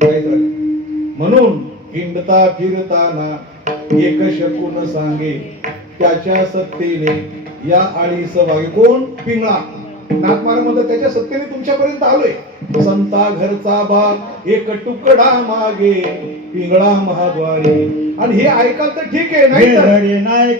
काहीच राहिलं. म्हणून हिंडता फिरताना एक शकून सांगे त्याच्या सत्तेने या आळीस वागे. कोण? पिंगळा. नाथमारा मध्ये त्याच्या सत्तेने तुमच्यापर्यंत आलोय. संता घरचा भाग एक तुकडा मागे पिंगळा महाद्वारे. आणि हे ऐकाल तर ठीक आहे, नाही तर नाही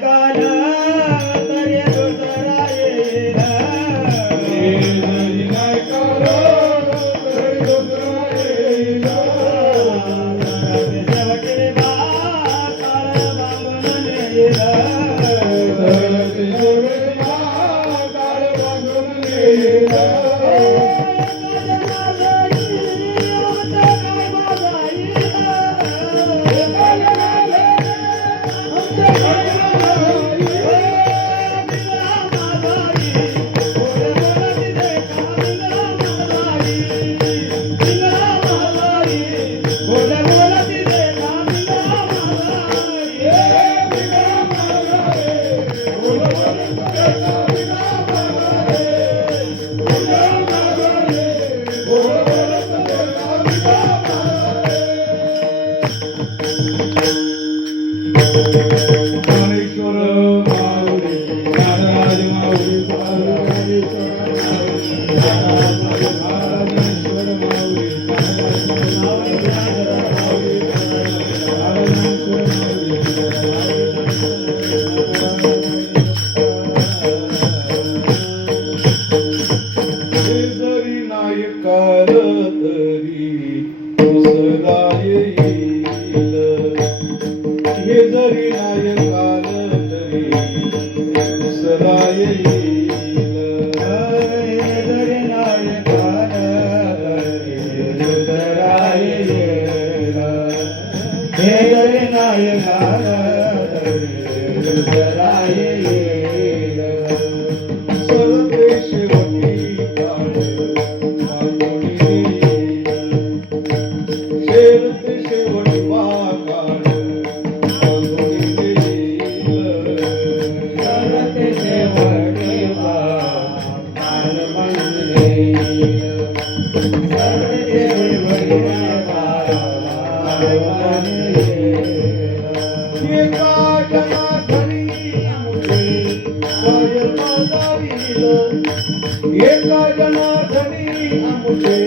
एका जनार्दनी आमुचे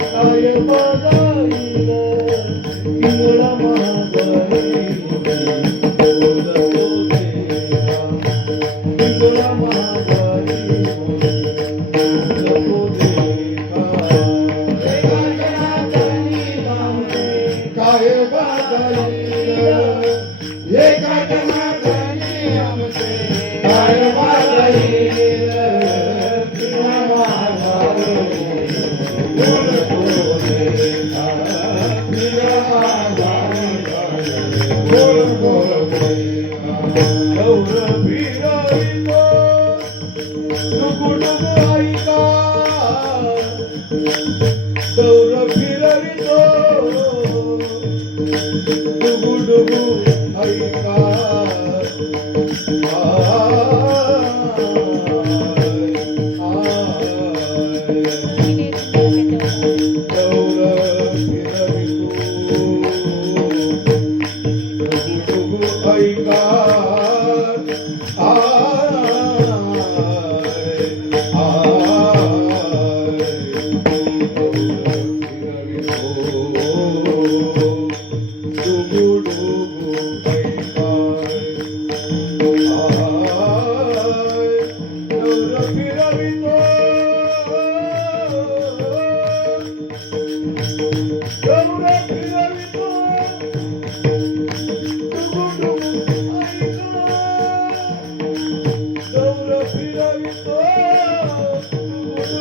काय बघाईल पिंगळा महाद्वारी बोलतो देवा पिंगळा महाद्वारी बोलतो देवा एका जनार्दनी आमुचे काय बघाईल एका जनार्दनी आमुचे काय बघाईल Gol, gol.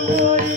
Ah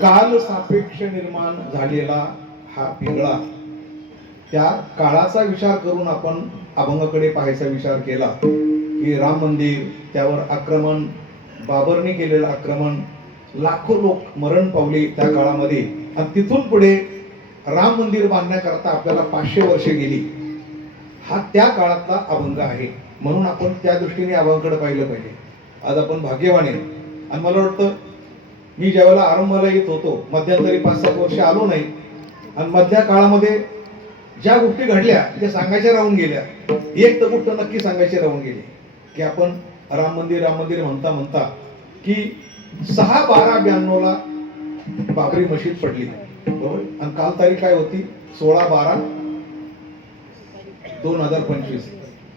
काल सापेक्ष निर्माण झालेला हा पिंगळा, त्या काळाचा विचार करून आपण अभंगाकडे पाहायचा विचार केला की राम मंदिर, त्यावर आक्रमण, बाबरने केलेलं आक्रमण, लाखो लोक मरण पावले त्या काळामध्ये, आणि तिथून पुढे राम मंदिर बांधण्याकरता आपल्याला 500 वर्षे गेली. हा त्या काळातला अभंग आहे, म्हणून आपण त्या दृष्टीने अभंगाकडे पाहिलं पाहिजे. आज आपण भाग्यवान आहे. आणि मला वाटतं मी ज्यावेळेला आरंभाला येत होतो, मध्यंतरी 5-7 वर्ष आलो नाही, आणि मधल्या काळामध्ये ज्या गोष्टी घडल्या त्या सांगायच्या राहून गेल्या. एक तर गोष्ट नक्की सांगायची राहून गेली की आपण राम मंदिर म्हणता म्हणता की 6/12/92 बाबरी मशीद पडली, बरोबर. आणि काल तारीख काय होती? 16/12/2025.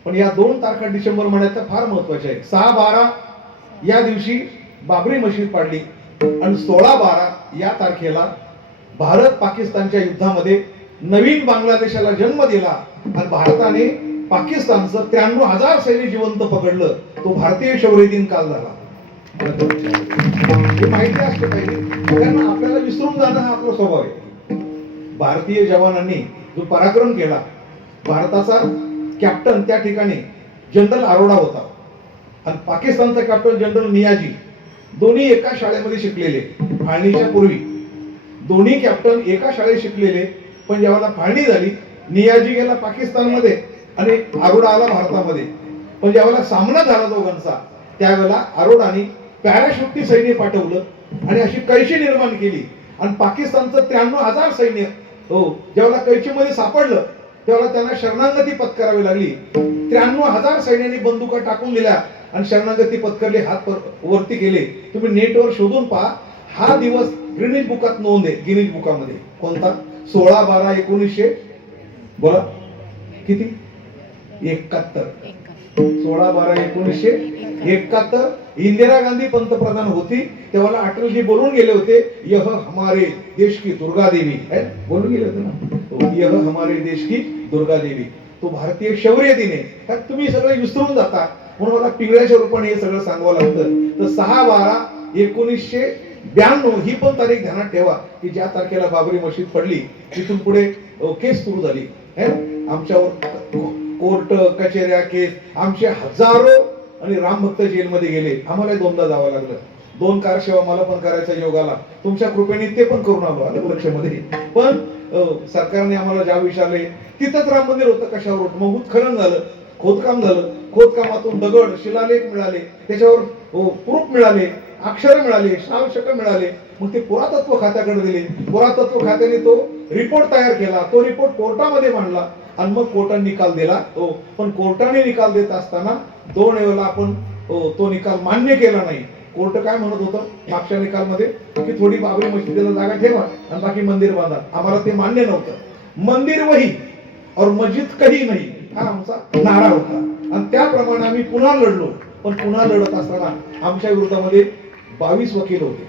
पण या 2 तारखा डिसेंबर महिन्यात फार महत्वाच्या आहे. 6/12 या दिवशी बाबरी मशीद पाडली, आणि 16/12 या तारखेला भारत पाकिस्तानच्या युद्धामध्ये नवीन बांगलादेशाला जन्म दिला, आणि भारताने पाकिस्तानचं 93,000 सैनिक जिवंत पकडलं. तो भारतीय शौर्य दिन काल झाला. हे माहिती असलं पाहिजे, कारण आपल्याला विसरून जाणं हा आपला स्वभाव आहे. भारतीय जवानांनी जो पराक्रम केला, भारताचा कॅप्टन त्या ठिकाणी जनरल अरोडा होता, आणि पाकिस्तानचा कॅप्टन जनरल नियाजी, दोन्ही एका शाळेमध्ये शिकलेले. फाळणीच्या पूर्वी दोन्ही कॅप्टन एका शाळेत शिकलेले, पण जेव्हा फाळणी झाली, नियाजी गेला पाकिस्तानमध्ये आणि अरोडा आला भारतामध्ये. पण ज्यावेळेला सामना झाला दोघांचा, त्यावेळेला अरोडाने पॅराशूटनी सैन्य पाठवलं आणि अशी कैची निर्माण केली, आणि पाकिस्तानचं 93,000 सैन्य ज्यावेळेला कैचीमध्ये सापडलं, त्यावेळेला त्यांना शरणागती पत्करावी लागली. 93,000 सैन्याने बंदुका टाकून दिल्या आणि शरणागती पत्करली, हात वरती केले. तुम्ही नेटवर शोधून पहा, हा दिवस गिनीज बुकात नोंद आहे. गिनीज बुकामध्ये कोणता? 16/12/1900 बोला किती? 71. 16/12/1971 इंदिरा गांधी पंतप्रधान होती, तेव्हा अटलजी बोलून गेले होते, यह हमारे देश की दुर्गा देवी है, बोलून गेले होते ना, यह हमारे देश की दुर्गा देवी. तो भारतीय शौर्य दिन आहे. त्यात तुम्ही सगळं विसरून जाता, म्हणून मला पिंगळ्याच्या रूपाने हे सगळं सांगावं लागतं. तर 6/12/1992 ही पण तारीख ध्यानात ठेवा की ज्या तारखेला बाबरी मशीद पडली, तिथून पुढे केस सुरू झाली. आमच्यावर कोर्ट कचेऱ्या केस, आमचे हजारो आणि राम भक्त जेलमध्ये गेले. आम्हाला 2दा जावं लागलं. 2 कारसेवा मला पण करायचा योग आला. तुमच्या कृपेने ते पण करून आलो, आलं लक्षामध्ये. पण सरकारने आम्हाला ज्या विचारले तिथंच राम मंदिर होतं, कशावर होतं? मग उत्खनन झालं, खोदकाम झालं, खोदकामातून दगड शिलालेख मिळाले, त्याच्यावर प्रूफ मिळाले, अक्षर मिळाले, शालशक मिळाले. मग ते पुरातत्व खात्याकडे दिले. पुरातत्व खात्याने तो रिपोर्ट तयार केला, तो रिपोर्ट कोर्टामध्ये मांडला, आणि मग कोर्टाने निकाल दिला. पण कोर्टाने निकाल देत असताना 2 वेळेला आपण तो निकाल मान्य केला नाही. कोर्ट काय म्हणत होतं मागच्या निकालमध्ये की थोडी बाबरी मशिदीला जागा ठेवा आणि बाकी मंदिर बांधा. आम्हाला ते मान्य नव्हतं. मंदिर वही और मस्जिद कधी नाही, हा आमचा नारा होता, आणि त्याप्रमाणे आम्ही पुन्हा लढलो. पण पुन्हा लढत असताना आमच्या विरोधामध्ये 22 वकील होते.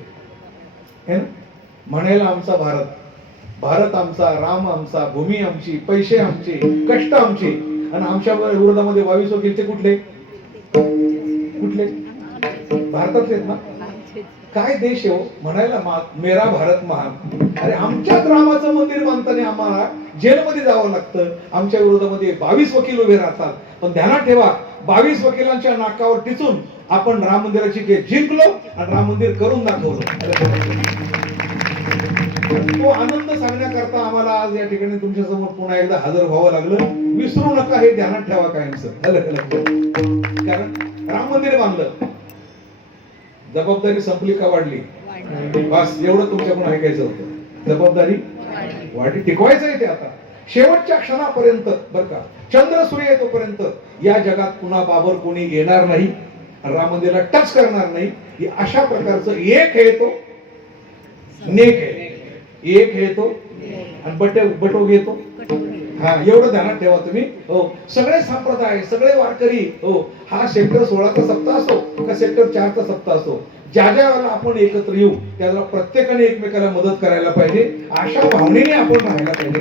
म्हणायला आमचा भारत, भारत आमचा, राम आमचा, भूमी आमची, पैसे आमचे, कष्ट आमचे, आणि आमच्या विरोधामध्ये 22 वकील ते कुठले? भारतातले ना. काय देश आहे हो म्हणायला, मेरा भारत महान. अरे आमच्याच रामाचं मंदिर बांधताना आम्हाला जेलमध्ये जावं लागतं. आमच्या विरोधामध्ये 22 वकील उभे राहतात. पण ध्यानात ठेवा, 22 वकिलांच्या नाकावर टिचून आपण राम मंदिराची केस जिंकलो आणि राम मंदिर करून दाखवलं. तो आनंद सांगण्याकरता आम्हाला आज या ठिकाणी तुमच्या समोर पुन्हा एकदा हजर व्हावं लागलं. विसरू नका, हे ध्यानात ठेवा कायमचं. कारण राम मंदिर बांधलं, जबाबदारी संपली का वाढली? बस एवढं तुमच्याकडून ऐकायचं होतं. जबाबदारी वाढली, टिकवायचं आहे ते आता शेवटच्या क्षणापर्यंत, बरं का. चंद्र सूर्य येतोपर्यंत या जगात पुन्हा बाबर कोणी येणार नाही, राम मंदिराला टच करणार नाही. अशा प्रकारचं एक आहे तो नेक आहे, एक आहे तो आणि बटो घेतो. हा एवढं ध्यानात ठेवा तुम्ही. सगळे संप्रदाय, सगळे वारकरी, हा सेक्टर 16चा सप्ताह असो का सेक्टर 4चा सप्ताह असो, ज्या ज्या वेळेला आपण एकत्र येऊ त्याला प्रत्येकाने एकमेकाला मदत करायला पाहिजे. अशा भावनेने आपण राहायला पाहिजे.